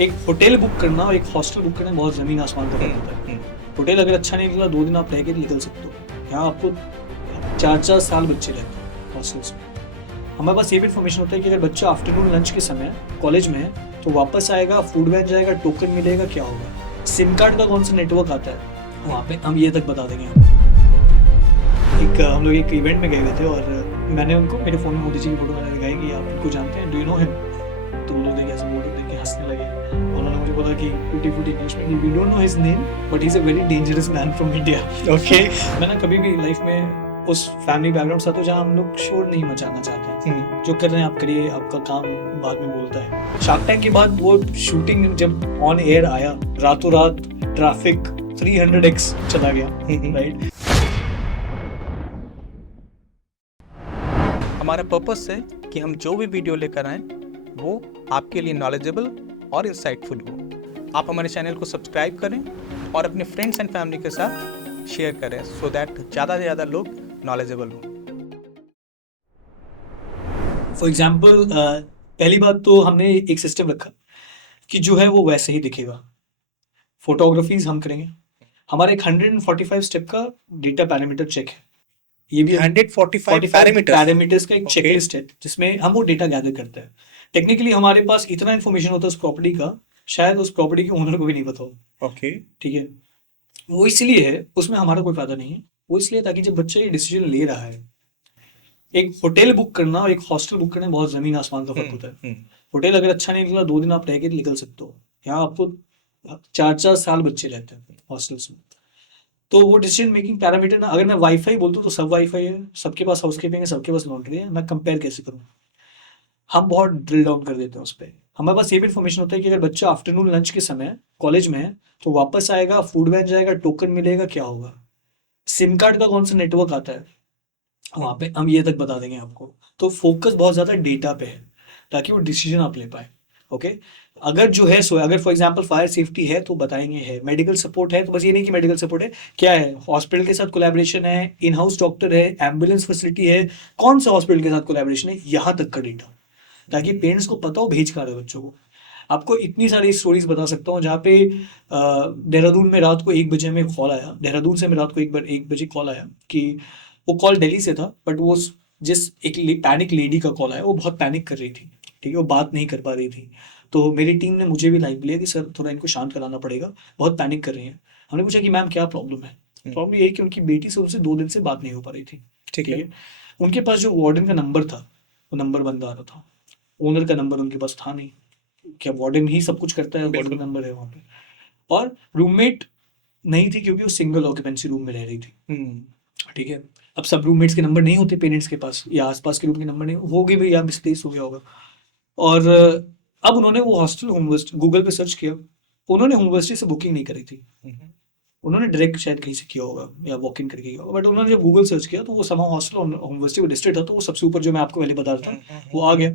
एक hotel book करना और एक हॉस्टल बुक करना बहुत ज़मीन आसमान का फ़र्क होता है। होटल अगर अच्छा नहीं निकला 2 दिन आप रह के निकल सकते हो। यहाँ आपको 4-4 साल बच्चे रहते हैं हॉस्टल्स में। हमारे पास ये भी इन्फॉर्मेशन होता है कि अगर बच्चा आफ्टरनून लंच के समय कॉलेज में है तो वापस आएगा, फूड वैन जाएगा, टोकन मिलेगा, क्या होगा, सिम कार्ड का कौन सा नेटवर्क आता है वहाँ पे हम ये तक बता देंगे हम लोग एक इवेंट में गए हुए थे और मैंने उनको मेरे फ़ोन में मोदी जी की फ़ोटो मैंने दिखाई कि आप इनको जानते हैं, डू यू नो हिम? तो वो लोग देखे ऐसे फोटो देख के हंसने लगे। उन्होंने मुझे बोला कि टूटी फूटी इंग्लिश में, we don't know his name but he is a very dangerous man from India. Okay, मैं ना कभी भी लाइफ में उस फैमिली बैकग्राउंड से तो जहाँ हम लोग शोर नहीं मचाना चाहते हैं। जो कर रहे हैं आप करिए, आपका काम बाद में बोलता है। शार्क टैंक के बाद वो शूटिंग जब ऑन एयर आया, रातों रात ट्रैफिक 300x चला गया, राइट। हमारा पर्पस है कि हम जो भी वीडियो लेकर आएँ वो आपके लिए नॉलेजेबल और इंसाइटफुल हो। आप हमारे चैनल को सब्सक्राइब करें और अपने फ्रेंड्स एंड फैमिली के साथ शेयर करें सो दैट ज़्यादा से ज़्यादा लोग नॉलेजेबल हों। फॉर एग्जाम्पल पहली बात तो हमने एक सिस्टम रखा कि जो है वो वैसे ही दिखेगा। फोटोग्राफीज हम करेंगे। हमारा एक 145 स्टेप का डेटा पैरामीटर चेक है। ये भी 145 पैरामीटर्स पैरामीटर्स का एक Okay. चेकलिस्ट है जिसमें हम वो डेटा गैदर करते हैं। टेक्निकली हमारे पास इतना इन्फॉर्मेशन होता है उस प्रॉपर्टी का, शायद उस प्रॉपर्टी के ओनर को भी नहीं पता हो। ओके ठीक है, वो इसलिए है, उसमें हमारा कोई फायदा नहीं है। वो इसलिए ताकि जब बच्चा ये डिसीजन ले रहा है, एक होटल बुक करना और एक हॉस्टल बुक करना बहुत जमीन आसमान का फर्क होता है। होटल अगर अच्छा नहीं निकला 2 दिन आप रह के निकल सकते हो। यहाँ आपको 4-4 साल बच्चे रहते हैं हॉस्टल्स में। तो वो डिसीजन मेकिंग पैरामीटर ना, अगर मैं वाईफाई बोलता हूँ तो सब वाईफाई है, सबके पास हाउसकीपिंग है, सबके पास लॉन्ड्री है, मैं कंपेयर कैसे करूँ? हम बहुत ड्रिल डाउन कर देते हैं उस पर। हमारे पास ये भी इन्फॉर्मेशन होता है कि अगर बच्चा आफ्टरनून लंच के समय कॉलेज में है तो वापस आएगा, फूड वैन जाएगा, टोकन मिलेगा, क्या होगा, सिम कार्ड का कौन सा नेटवर्क आता है वहाँ पे हम ये तक बता देंगे आपको। तो फोकस बहुत ज़्यादा डेटा पे है ताकि वो डिसीजन आप ले पाए। ओके, अगर जो है सो अगर फॉर एग्जांपल फायर सेफ्टी है तो बताएंगे, है मेडिकल सपोर्ट है तो बस ये नहीं कि मेडिकल सपोर्ट है, क्या है, हॉस्पिटल के साथ कोलैबोरेशन है, इन हाउस डॉक्टर है, एम्बुलेंस फैसिलिटी है, कौन सा हॉस्पिटल के साथ कोलैबोरेशन है, यहाँ तक का डेटा, ताकि पेरेंट्स को पता हो भेज कहाँ रहे बच्चों को। आपको इतनी सारी स्टोरीज बता सकता हूँ जहाँ पे देहरादून में रात को 1 बजे में कॉल आया, देहरादून से में रात को 1 बजे कॉल आया कि वो कॉल दिल्ली से था बट वो जिस एक पैनिक लेडी का कॉल आया वो बहुत पैनिक कर रही थी। ठीक है, वो बात नहीं कर पा रही थी। तो मेरी टीम ने मुझे भी लाइव लिया कि सर थोड़ा इनको शांत कराना पड़ेगा, बहुत पैनिक कर रही हैं। हमने पूछा कि मैम क्या प्रॉब्लम है? प्रॉब्लम ये है कि उनकी बेटी से उनसे 2 दिन से बात नहीं हो पा रही थी। ठीक है। उनके पास जो वार्डन का नंबर था वो नंबर बंद आ रहा था, ओनर का नंबर उनके पास था नहीं। क्या वार्डन ही सब कुछ करता है? वार्डन बिल्कुल। नंबर है वहाँ पे। और रूममेट नहीं थी क्योंकि वो सिंगल ऑक्यूपेंसी रूम में रह रही थी। ठीक है, अब सब रूममेट्स के नंबर नहीं होते पेरेंट्स के पास, या आसपास के रूम के नंबर नहीं होगी भी, या मिसप्लेस हो गया होगा। और अब उन्होंने वो हॉस्टल होमवेस्ट गूगल पे सर्च किया, उन्होंने होमवेस्टी से बुकिंग नहीं करी थी। उन्होंने डायरेक्ट शायद कहीं से किया होगा या वॉक इन करके किया होगा, बट उन्होंने जब गूगल सर्च किया तो वो समा हॉस्टल होमवेस्टी वो लिस्टेड था, तो वो सबसे ऊपर जो मैं आपको पहले बता रहा था वो आ गया।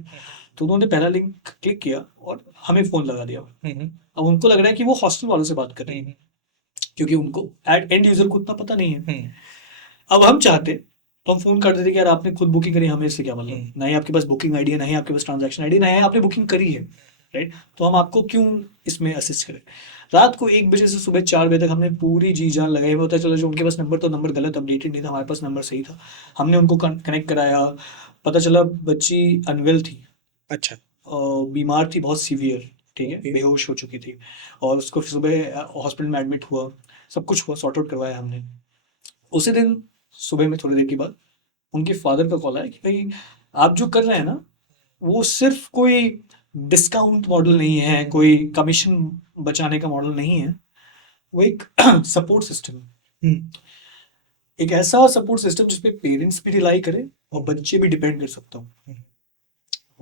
तो उन्होंने पहला लिंक क्लिक किया और हमें फ़ोन लगा दिया। अब उनको लग रहा है कि वो हॉस्टल वालों से बात कर रही है क्योंकि उनको एंड यूजर को उतना पता नहीं है। अब हम चाहते तो हम फोन कर देते कि यार आपने खुद बुकिंग करी, हमें इससे क्या मतलब, ना ही आपके पास बुकिंग आईडी है, ना ही आपके पास ट्रांजैक्शन आईडी, ना ही आपने बुकिंग करी है, राइट। तो हम आपको क्यों इसमें असिस्ट करें? रात को 1 बजे से सुबह 4 बजे तक हमने पूरी जी जान लगाई हुई, होता है चलो जो उनके पास नंबर, तो नंबर गलत अपडेटेड नहीं था, हमारे पास नंबर सही था। हमने उनको कनेक्ट कराया, पता चला बच्ची अनवेल थी। अच्छा। बीमार थी बहुत सीवियर। ठीक है, Okay. बेहोश हो चुकी थी और उसको सुबह हॉस्पिटल में एडमिट हुआ, सब कुछ हुआ, सॉर्ट आउट करवाया हमने। उसी दिन सुबह में थोड़ी देर के बाद उनके फादर का कॉल आया कि भाई आप जो कर रहे हैं ना वो सिर्फ कोई डिस्काउंट मॉडल नहीं है, कोई कमीशन बचाने का मॉडल नहीं है, वो एक सपोर्ट सिस्टम है। एक ऐसा सपोर्ट सिस्टम जिसपे पेरेंट्स भी रिलाई करें और बच्चे भी डिपेंड कर सकता हूँ,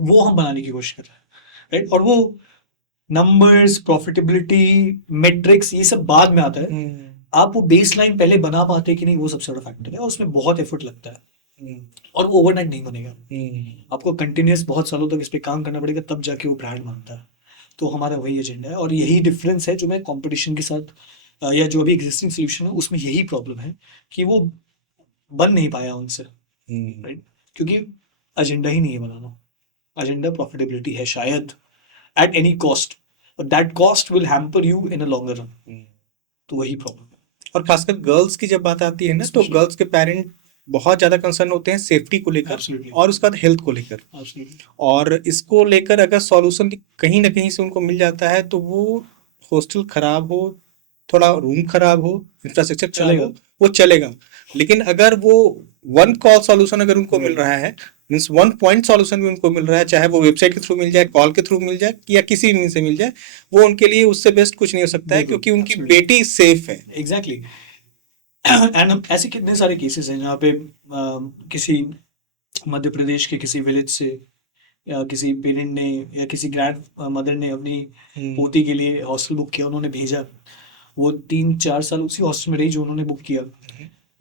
वो हम बनाने की कोशिश कर रहे हैं, राइट। और वो नंबर्स, प्रॉफिटेबिलिटी, मेट्रिक्स, ये सब बाद में आता है। आप वो बेस लाइन पहले बना पाते कि नहीं, वो सबसे बड़ा फैक्टर है और उसमें बहुत एफर्ट लगता है और वो ओवरनाइट नहीं बनेगा। आपको कंटिन्यूस बहुत सालों तक इस पे काम करना पड़ेगा, तब जाके वो ब्रांड बनता है। तो हमारा वही एजेंडा है और यही डिफरेंस है जो मैं कंपटीशन के साथ या जो अभी एग्जिस्टिंग सोल्यूशन है उसमें यही प्रॉब्लम है कि वो बन नहीं पाया उनसे, राइट। क्योंकि एजेंडा ही नहीं है बनाना, एजेंडा प्रॉफिटेबिलिटी है शायद, एट एनी कॉस्ट। और that cost will hamper you in a longer run. तो वही प्रॉब्लम है। और खासकर गर्ल्स की जब बात आती है ना, तो Especially. गर्ल्स के पेरेंट बहुत ज्यादा कंसर्न होते हैं सेफ्टी को लेकर Absolutely. और उसके बाद हेल्थ को लेकर। Absolutely. और इसको लेकर अगर सॉल्यूशन कहीं ना कहीं से उनको मिल जाता है तो वो हॉस्टल खराब हो, थोड़ा रूम खराब हो, इंफ्रास्ट्रक्चर खराब चलेगा। हो, वो चलेगा। लेकिन अगर वो वन कॉल सॉल्यूशन अगर उनको मिल रहा है, मीन्स वन पॉइंट सॉल्यूशन भी उनको मिल रहा है, चाहे वो वेबसाइट के थ्रू मिल जाए, कॉल के थ्रू मिल जाए या किसी मीन से मिल जाए, वो उनके लिए उससे बेस्ट कुछ नहीं हो सकता है, बिल्कुल, क्योंकि उनकी absolutely. बेटी सेफ है। एग्जैक्टली। एंड हम ऐसे कितने सारे केसेस हैं जहाँ पे किसी मध्य प्रदेश के किसी विलेज से या किसी पेरेंट ने या किसी ग्रैंड मदर ने अपनी पोती के लिए हॉस्टल बुक किया, उन्होंने भेजा, वो 3-4 साल उसी हॉस्टल में रही जो उन्होंने बुक किया।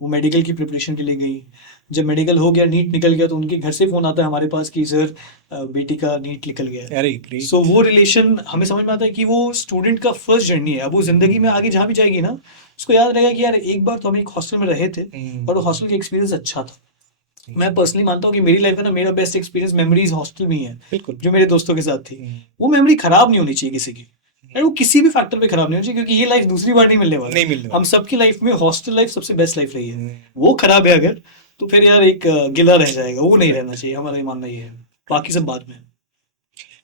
वो मेडिकल की प्रिपरेशन के लिए गई, जब मेडिकल हो गया, नीट निकल गया, तो उनके घर से फोन आता है हमारे पास कि सर बेटी का नीट निकल गया है। अरे great. सो वो रिलेशन हमें समझ में आता है कि वो स्टूडेंट का फर्स्ट जर्नी है। अब वो जिंदगी में आगे जहाँ भी जाएगी ना, उसको याद रहेगा कि यार एक बार तो हम एक हॉस्टल में रहे थे और वो हॉस्टल का एक्सपीरियंस अच्छा था। मैं पर्सनली मानता हूँ कि मेरी लाइफ में ना मेरा बेस्ट एक्सपीरियंस मेमोरीज हॉस्टल में ही है, बिल्कुल। जो मेरे दोस्तों के साथ थी। वो मेमोरी खराब नहीं होनी चाहिए किसी की, और वो किसी भी फैक्टर पे खराब नहीं होनी चाहिए, क्योंकि ये लाइफ दूसरी बार नहीं मिलने वाला। नहीं मिलने वाला। हम सबकी लाइफ में हॉस्टल लाइफ सबसे बेस्ट लाइफ रही है। वो खराब है अगर, तो फिर यार एक गिला रह जाएगा, वो नहीं रहना चाहिए। हमारा ये मानना ये है, बाकी सब बाद में।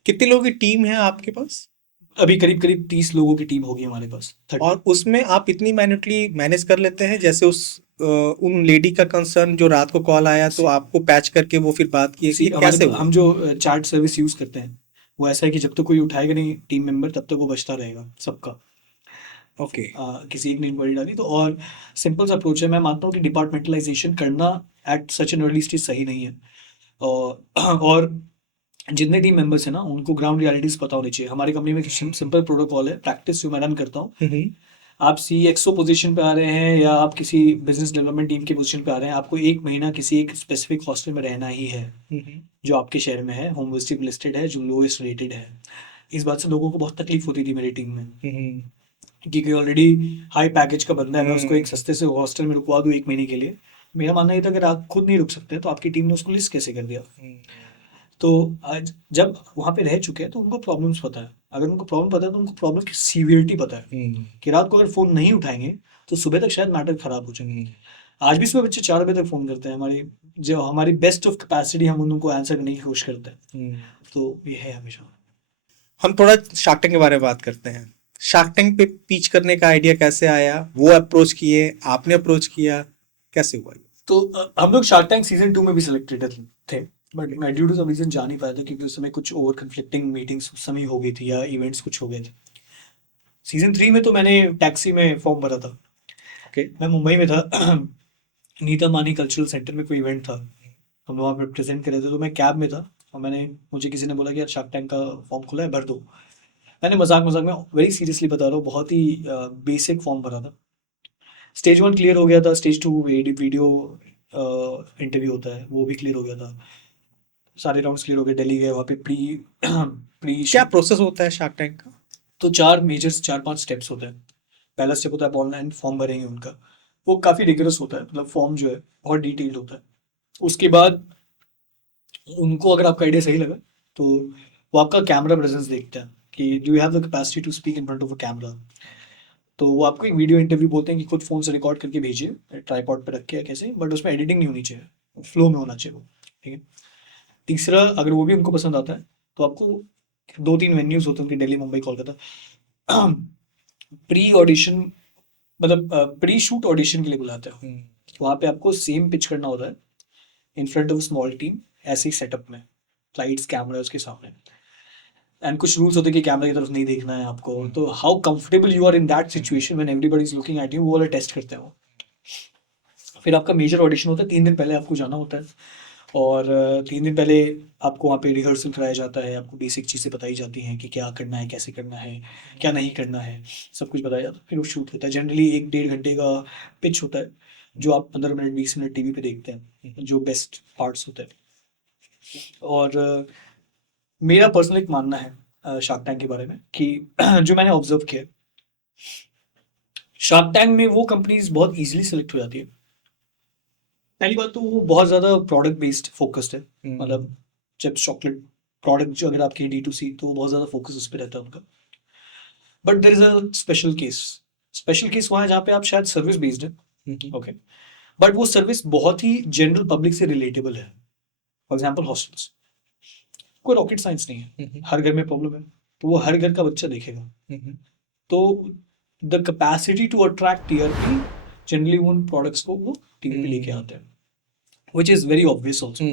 कितने लोगों की टीम है आपके पास? अभी करीब करीब 30 लोगों की टीम होगी हमारे पास। 30। और उसमें आप इतनी मैन्युटली मैनेज कर लेते हैं, जैसे उन लेडी का कंसर्न जो रात को कॉल आया तो आपको पैच करके वो फिर बात की, See, कैसे हुआ? हम जो चैट सर्विस यूज करते हैं वो ऐसा है कि जब तक कोई उठाएगा नहीं टीम मेंबर, तब तक वो बचता रहेगा सबका। ओके। किसी एक ने इंक्वायरी डाली तो, और सिंपल सा अप्रोच है। मैं मानता हूँ कि डिपार्टमेंटलाइजेशन करना at such an early stage सही नहीं है। और जितने टीम मेंबर्स हैं ना, उनको ग्राउंड रियलिटीज पता होनी चाहिए। हमारी कंपनी में एक सिंपल प्रोटोकॉल है, प्रैक्टिस जो मैं रन करता हूँ। आप CXO पोजीशन पे आ रहे हैं या आप किसी बिजनेस डेवलपमेंट टीम की पोजीशन पे आ रहे हैं, आपको 1 महीना किसी एक स्पेसिफिक हॉस्टल में रहना ही है जो आपके शहर में है, होम विजिट लिस्टेड है, जो लोएस्ट रेटेड है। इस बात से लोगों को बहुत तकलीफ होती थी मेरी टीम में, क्योंकि ऑलरेडी हाई पैकेज का बंदा है, मैं उसको एक सस्ते से हॉस्टल में रुकवा दूं 1 महीने के लिए। मेरा मानना ये था कि अगर आप खुद नहीं रुक सकते तो आपकी टीम ने उसको लिस्ट कैसे कर दिया। तो आज जब वहाँ पे रह चुके हैं तो उनको प्रॉब्लम्स पता है। अगर उनको प्रॉब्लम पता है तो उनको प्रॉब्लम की सीवियरिटी पता है कि रात को अगर फोन नहीं उठाएंगे तो सुबह तक शायद मैटर खराब हो जाएंगे। आज भी सुबह बच्चे 4 बजे तक फोन करते हैं, हमारी बेस्ट ऑफ कैपेसिटी हम उनको आंसर करने की कोशिश करते हैं। तो ये है हमेशा। हम थोड़ा शार्क टैंक के बारे में बात करते हैं। शार्क टैंक पे पिच करने का आइडिया कैसे आया? वो अप्रोच किए, आपने अप्रोच किया, कैसे हुआ? तो हम लोग शार्क टैंक सीजन 2 में भी सिलेक्टेड थे, बट मैं ड्यू टू सम रीजन जा नहीं पाया था, क्योंकि उस समय कुछ ओवर कन्फ्लिक्टिंग मीटिंग्स उस समय हो गई थी या इवेंट्स कुछ हो गए थे। सीजन 3 में तो मैंने टैक्सी में फॉर्म भरा था। मैं मुंबई में था, नीता मानी कल्चरल सेंटर में कोई इवेंट था, हम वहाँ पे प्रेजेंट कर रहे थे, तो मैं कैब में था और मुझे किसी ने बोला कि यार शार्क टैंक का फॉर्म खुला है, भर दो। मैंने मजाक मजाक में, वेरी सीरियसली बता रहा हूँ, बहुत ही बेसिक फॉर्म भरा था। स्टेज 1 क्लियर हो गया था, स्टेज 2 वीडियो इंटरव्यू होता है वो भी क्लियर हो गया था, सारे राउंड्स क्लियर हो गए। दिल्ली गए, वहाँ पे प्री क्या प्रोसेस होता है शार्क टैंक का? तो 4-5 स्टेप्स होते हैं। पहला स्टेप होता है आप ऑनलाइन फॉर्म भरेंगे उनका, वो काफ़ी रिगरस होता है, मतलब फॉर्म जो है बहुत डिटेल्ड होता है। उसके बाद उनको अगर आपका आइडिया सही लगा तो वो आपका कैमरा प्रेजेंस देखते हैं कि do you have the capacity to speak in front of a camera. तो वो आपको एक वीडियो इंटरव्यू बोलते हैं कि खुद फ़ोन से रिकॉर्ड करके भेजिए, ट्राईपॉड पे रख के या कैसे, बट उसमें एडिटिंग नहीं होनी चाहिए, फ्लो में होना चाहिए वो, ठीक है। तीसरा, अगर वो भी उनको पसंद आता है तो आपको 2-3 वेन्यूज होते हैं उनके, दिल्ली, मुंबई, कोलकाता, प्री ऑडिशन मतलब प्री शूट ऑडिशन के लिए बुलाते हैं। वहाँ पे आपको सेम पिच करना होता है इन फ्रंट ऑफ स्मॉल टीम, ऐसे ही सेटअप में, लाइट्स कैमरा उसके सामने, एंड कुछ रूल्स होते हैं कि कैमरा की तरफ नहीं देखना है आपको। तो how comfortable you are in that situation when everybody is looking at you, वो वाला टेस्ट करते हैं वो। फिर आपका मेजर ऑडिशन होता है, 3 दिन पहले आपको जाना होता है, और 3 दिन पहले आपको वहाँ पे रिहर्सल कराया जाता है, आपको बेसिक चीज़ें बताई जाती हैं कि क्या करना है, कैसे करना है, क्या नहीं करना है, सब कुछ बताया जाता है। फिर वो शूट होता है, जनरली 1-1.5 घंटे का पिच होता है, जो आप 15 मिनट 20 मिनट टीवी पे देखते हैं, जो बेस्ट पार्ट्स होते हैं। और मेरा पर्सनल एक मानना है शार्क टैंक के बारे में कि जो मैंने ऑब्जर्व किया, शार्क टैंक में वो कंपनीज बहुत इजीली सेलेक्ट हो जाती है। पहली बात तो वो बहुत ज़्यादा प्रोडक्ट बेस्ड फोकस्ड है, मतलब चिप्स चॉकलेट प्रोडक्ट जो अगर आपकी D2C, तो बहुत ज़्यादा फोकस उस पर रहता है उनका। But there is a special case वहाँ है जहाँ पे आप शायद सर्विस बेस्ड है, ओके, बट वो सर्विस बहुत ही जनरल पब्लिक से रिलेटेबल है। फॉर एग्जाम्पल हॉस्टल्स, कोई रॉकेट साइंस नहीं है, हर घर में प्रॉब्लम है, तो वो हर घर का बच्चा देखेगा। तो the capacity to attract TRP, generally उन प्रोडक्ट्स को वो टीवी पे लेके आते हैं, which is very obvious also.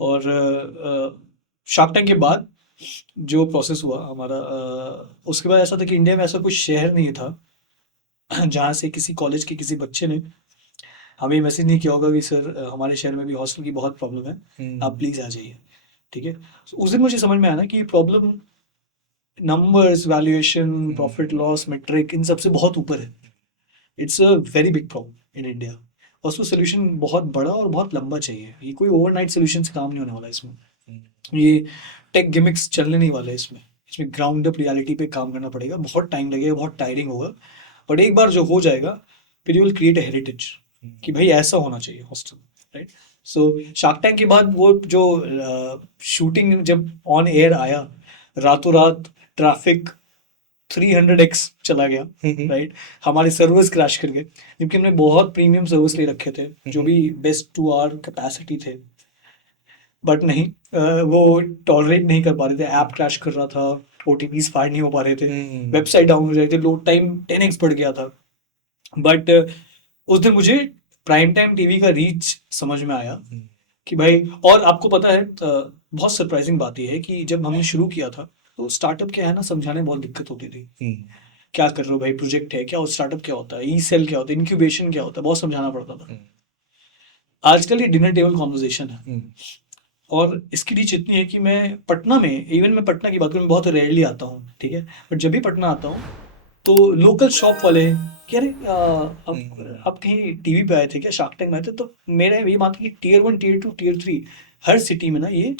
और शार्क टैंक के बाद जो प्रोसेस हुआ हमारा, उसके बाद ऐसा था कि इंडिया में ऐसा कुछ शहर नहीं था जहाँ से किसी कॉलेज के किसी बच्चे ने हमें मैसेज नहीं किया होगा कि सर हमारे शहर में भी हॉस्टल की बहुत प्रॉब्लम है, आप प्लीज़ आ जाइए, ठीक है। So, उस दिन मुझे समझ में आया ना कि problem numbers, valuation, profit loss metric, इन सब से बहुत ऊपर है। It's a very big problem in India, और उसको सोल्यूशन बहुत बड़ा और बहुत लंबा चाहिए। ये कोई ओवरनाइट सोल्यूशन से काम नहीं होने वाला इसमें, ये टेक गिमिक्स चलने नहीं वाले इसमें ग्राउंड अप रियलिटी पे काम करना पड़ेगा, बहुत टाइम लगेगा, बहुत टायरिंग होगा, बट एक बार जो हो जाएगा फिर you will create a heritage कि भाई ऐसा होना चाहिए हॉस्टल, राइट। सो शार्क टैंक के बाद वो जो शूटिंग जब ऑन एयर आया, रातों रात ट्रैफिक 300x चला गया, राइट। हमारे सर्वर्स क्रैश कर गए क्योंकि हमने बहुत प्रीमियम सर्विस ले रखे थे जो भी बेस्ट टू आवर कैपेसिटी थे, बट नहीं, वो टॉलरेट नहीं कर पा रहे थे, ऐप क्रैश कर रहा था, ओटीपीज फाइंड नहीं हो पा रहे थे, वेबसाइट डाउन हो रहे थे, लोड टाइम 10x बढ़ गया था। बट उस दिन मुझे प्राइम टाइम टीवी का रीच समझ में आया कि भाई, और आपको पता है बहुत सरप्राइजिंग बात यह है कि जब हमने शुरू किया था तो स्टार्टअप क्या है ना, समझाने में बहुत दिक्कत होती थी। क्या कर रहे हो भाई, प्रोजेक्ट है क्या, स्टार्टअप क्या होता है, ई सेल क्या होता है, इंक्यूबेशन क्या होता है, बहुत समझाना पड़ता था। आजकल ये डिनर टेबल कॉन्वर्जेशन है, और इसकी रीच इतनी है कि मैं पटना में, इवन मैं पटना की बात करूँ, मैं बहुत रेयरली आता हूँ, ठीक है, बट जब भी पटना आता हूँ तो लोकल शॉप वाले कह रहे अब कहीं टीवी पे आए थे क्या, शार्क टैंक में आए थे, तो मेरा ये मानता कि टीयर 1, टीयर 2, टीयर 3 हर सिटी में ना, ये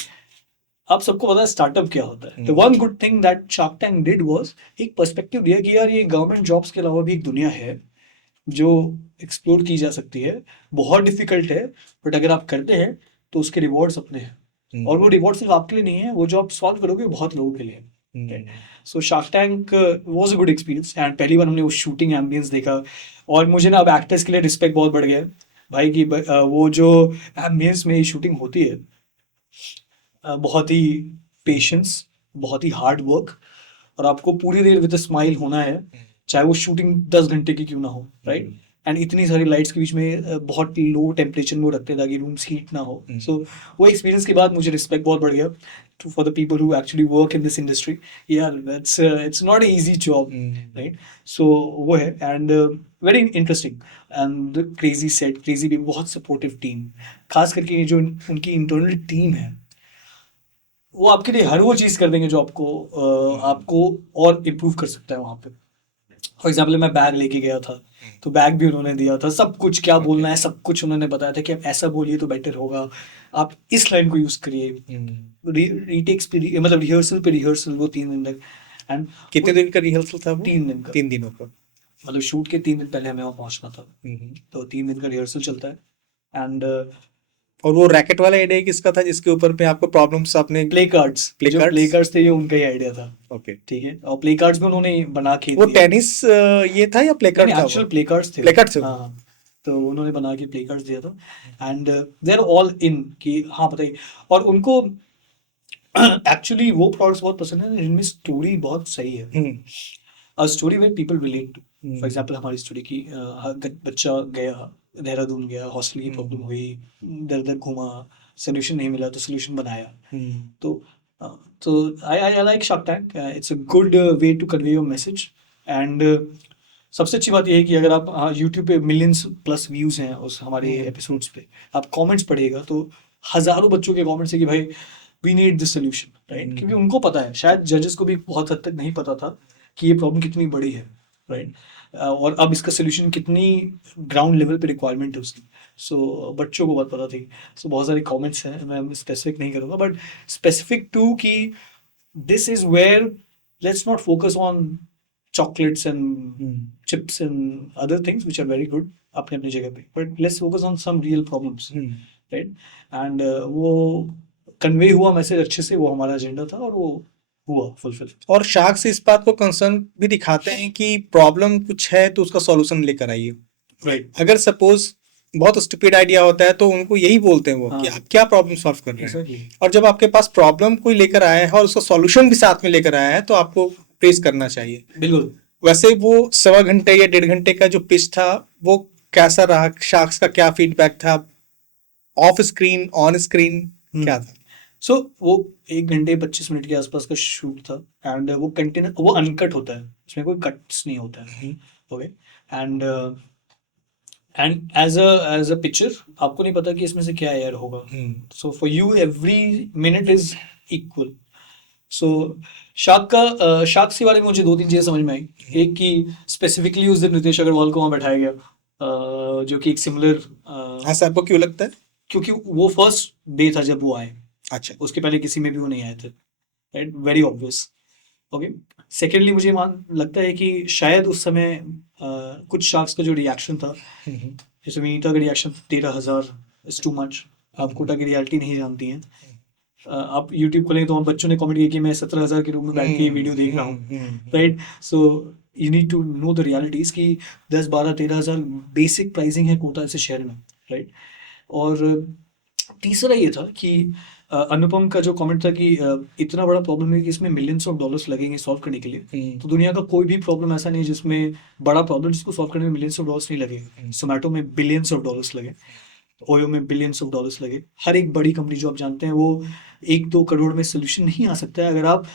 आप सबको पता है स्टार्टअप क्या होता है। तो one good thing that shark tank did was एक पर्सपेक्टिव दिया कि यार ये गवर्नमेंट जॉब्स के अलावा भी एक दुनिया है जो एक्सप्लोर की जा सकती है, बहुत डिफिकल्ट है, बट अगर आप करते हैं तो उसके रिवॉर्ड्स अपने हैं, और वो रिवॉर्ड सिर्फ आपके लिए नहीं है, वो जो आप सॉल्व करोगे बहुत लोगों के लिए है। So Shark Tank was a good experience, and पहली बार हमने वो शूटिंग एम्बियंस देखा, और मुझे ना अब एक्टर्स के लिए रिस्पेक्ट बहुत बढ़ गया है भाई कि वो जो एम्बियंस में शूटिंग होती है, बहुत ही पेशेंस, बहुत ही हार्ड वर्क, और आपको पूरी देर विद स्माइल होना है, चाहे वो शूटिंग 10 घंटे की क्यों ना हो, राइट। एंड इतनी सारी लाइट्स के बीच में बहुत लो टेम्परेचर में रखते हैं ताकि रूम्स हीट ना हो। सो वो एक्सपीरियंस के बाद मुझे रिस्पेक्ट बहुत बढ़ गया for the people who actually work in this industry. यार it's not a easy job, right. So वो है, and very interesting, and crazy set, crazy भी, बहुत सपोर्टिव टीम, खास करके जो उनकी इंटरनल टीम है, वो आपके लिए हर वो चीज़ कर देंगे जो आपको और इम्प्रूव कर सकता है वहाँ पे। फॉर एग्जाम्पल मैं बैग लेके गया था, तो बैग भी उन्होंने दिया था, सब कुछ क्या बोलना है सब कुछ उन्होंने बताया था कि आप ऐसा बोलिए तो बेटर होगा, आप इस लाइन को यूज़ करिए, रीटेक्स पे मतलब रिहर्सल पे रिहर्सल, वो 3 दिन तक। एंड कितने दिन का रिहर्सल था वो? 3 दिन का। 3 दिनों का, मतलब शूट के 3 दिन पहले हमें वहाँ पहुँचना था, तो 3 दिन का रिहर्सल चलता है। एंड और वो रैकेट वाला आइडिया किसका था जिसके ऊपर पे आपको प्रॉब्लम्स आपने? प्ले कार्ड्स थे, ये उनका ही आइडिया था। ओके, ठीक है, और प्ले कार्ड्स भी उन्होंने बना के वो टेनिस ये था या प्ले कार्ड था? एक्चुअल प्ले कार्ड्स थे, प्ले कार्ड थे। हाँ, तो उन्होंने बना के प्ले कार्ड्स दिया था, and they are all in कि हाँ बताइए, और उनको एक्चुअली वो प्रोडक्ट्स बहुत पसंद है जिनमें स्टोरी बहुत सही है, a story where people relate to. For example हमारी स्टोरी की, बच्चा गया देहरादून, गया, हॉस्टल की प्रॉब्लम हुई, दर दर घूमा, सोल्यूशन नहीं मिला तो सोल्यूशन बनाया। तो I like shark tank, it's a good way to convey your message. And सबसे अच्छी बात यह है कि अगर आप यूट्यूब पे मिलियंस प्लस व्यूज़ हैं उस हमारे एपिसोड्स पे, आप कमेंट्स पढ़िएगा तो हज़ारों बच्चों के कमेंट्स है कि भाई we need this solution, right, क्योंकि उनको पता है, शायद जजेस को भी बहुत हद तक नहीं पता था कि ये प्रॉब्लम कितनी बड़ी है, राइट, और अब इसका सोल्यूशन कितनी ग्राउंड लेवल पे रिक्वायरमेंट है उसकी। सो बच्चों को बहुत पता थी। सो बहुत सारे कमेंट्स हैं, मैं स्पेसिफिक नहीं करूँगा, बट स्पेसिफिक टू कि this is where let's not focus on chocolates and chips and other things which are very good अपने अपनी जगह पे, but let's focus on some real problems, right? And वो कन्वे हुआ message अच्छे से, वो हमारा एजेंडा था, और वो हुआ फुलफिल। और शार्क्स इस बात को कंसर्न भी दिखाते हैं कि प्रॉब्लम कुछ है तो उसका सॉल्यूशन लेकर आइए। राइट। अगर सपोज बहुत स्टूपिड आइडिया होता है तो उनको यही बोलते हैं वो कि हाँ। आप क्या प्रॉब्लम सॉल्व कर रहे हैं। एग्जैक्टली। और जब आपके पास प्रॉब्लम कोई लेकर आया है और उसका सॉल्यूशन भी साथ में लेकर आया है तो आपको प्रेज करना चाहिए। बिल्कुल। वैसे वो 1.25 घंटे या 1.5 घंटे का जो पिच था वो कैसा रहा, शार्क्स का क्या फीडबैक था, ऑफ स्क्रीन ऑन स्क्रीन क्या था? सो वो 1 घंटे 25 मिनट के आसपास का शूट था एंड वो कंटेनर वो अनकट होता है, उसमें कोई कट्स नहीं होता है। Okay. And as a picture आपको नहीं पता कि इसमें से क्या एयर होगा। So for you every minute is equal. So sharks के बारे में मुझे 2-3 चीज़ें समझ में आई। एक कि स्पेसिफिकली उस दिन नितेश अग्रवाल को वहाँ बैठाया गया, जो कि एक सिमिलर, ऐसा आपको क्यों लगता है? क्योंकि वो फर्स्ट डे था जब वो आए, अच्छा। उसके पहले किसी में भी वो नहीं आए थे। Right, very obvious. Okay. Secondly मुझे मान लगता है कि शायद उस समय कुछ शार्क्स का जो रिएक्शन था, जैसे विनीता का रिएक्शन 13,000 इज टू मच। आप कोटा की रियलिटी नहीं जानती हैं। आप यूट्यूब खोलेंगे तो हम बच्चों ने कमेंट किया कि मैं 17,000 के रूम में बैठ के ये वीडियो देख रहा हूँ। Right. So you need to know the realities कि 10-12-13,000 बेसिक प्राइसिंग है कोटा ऐसे शहर में। राइट। और तीसरा ये था कि अनुपम का जो कमेंट था कि इतना बड़ा प्रॉब्लम है कि इसमें मिलियंस ऑफ डॉलर्स लगेंगे सॉल्व करने के लिए। तो दुनिया का कोई भी प्रॉब्लम ऐसा नहीं है जिसमें बड़ा प्रॉब्लम जिसको सॉल्व करने में मिलियंस ऑफ डॉलर्स नहीं लगे। जोमेटो में बिलियंस ऑफ डॉलर्स लगे, ओयो में बिलियंस ऑफ डॉलर्स लगे। हर एक बड़ी कंपनी जो आप जानते हैं वो 1-2 करोड़ में सोल्यूशन नहीं आ सकता है अगर आप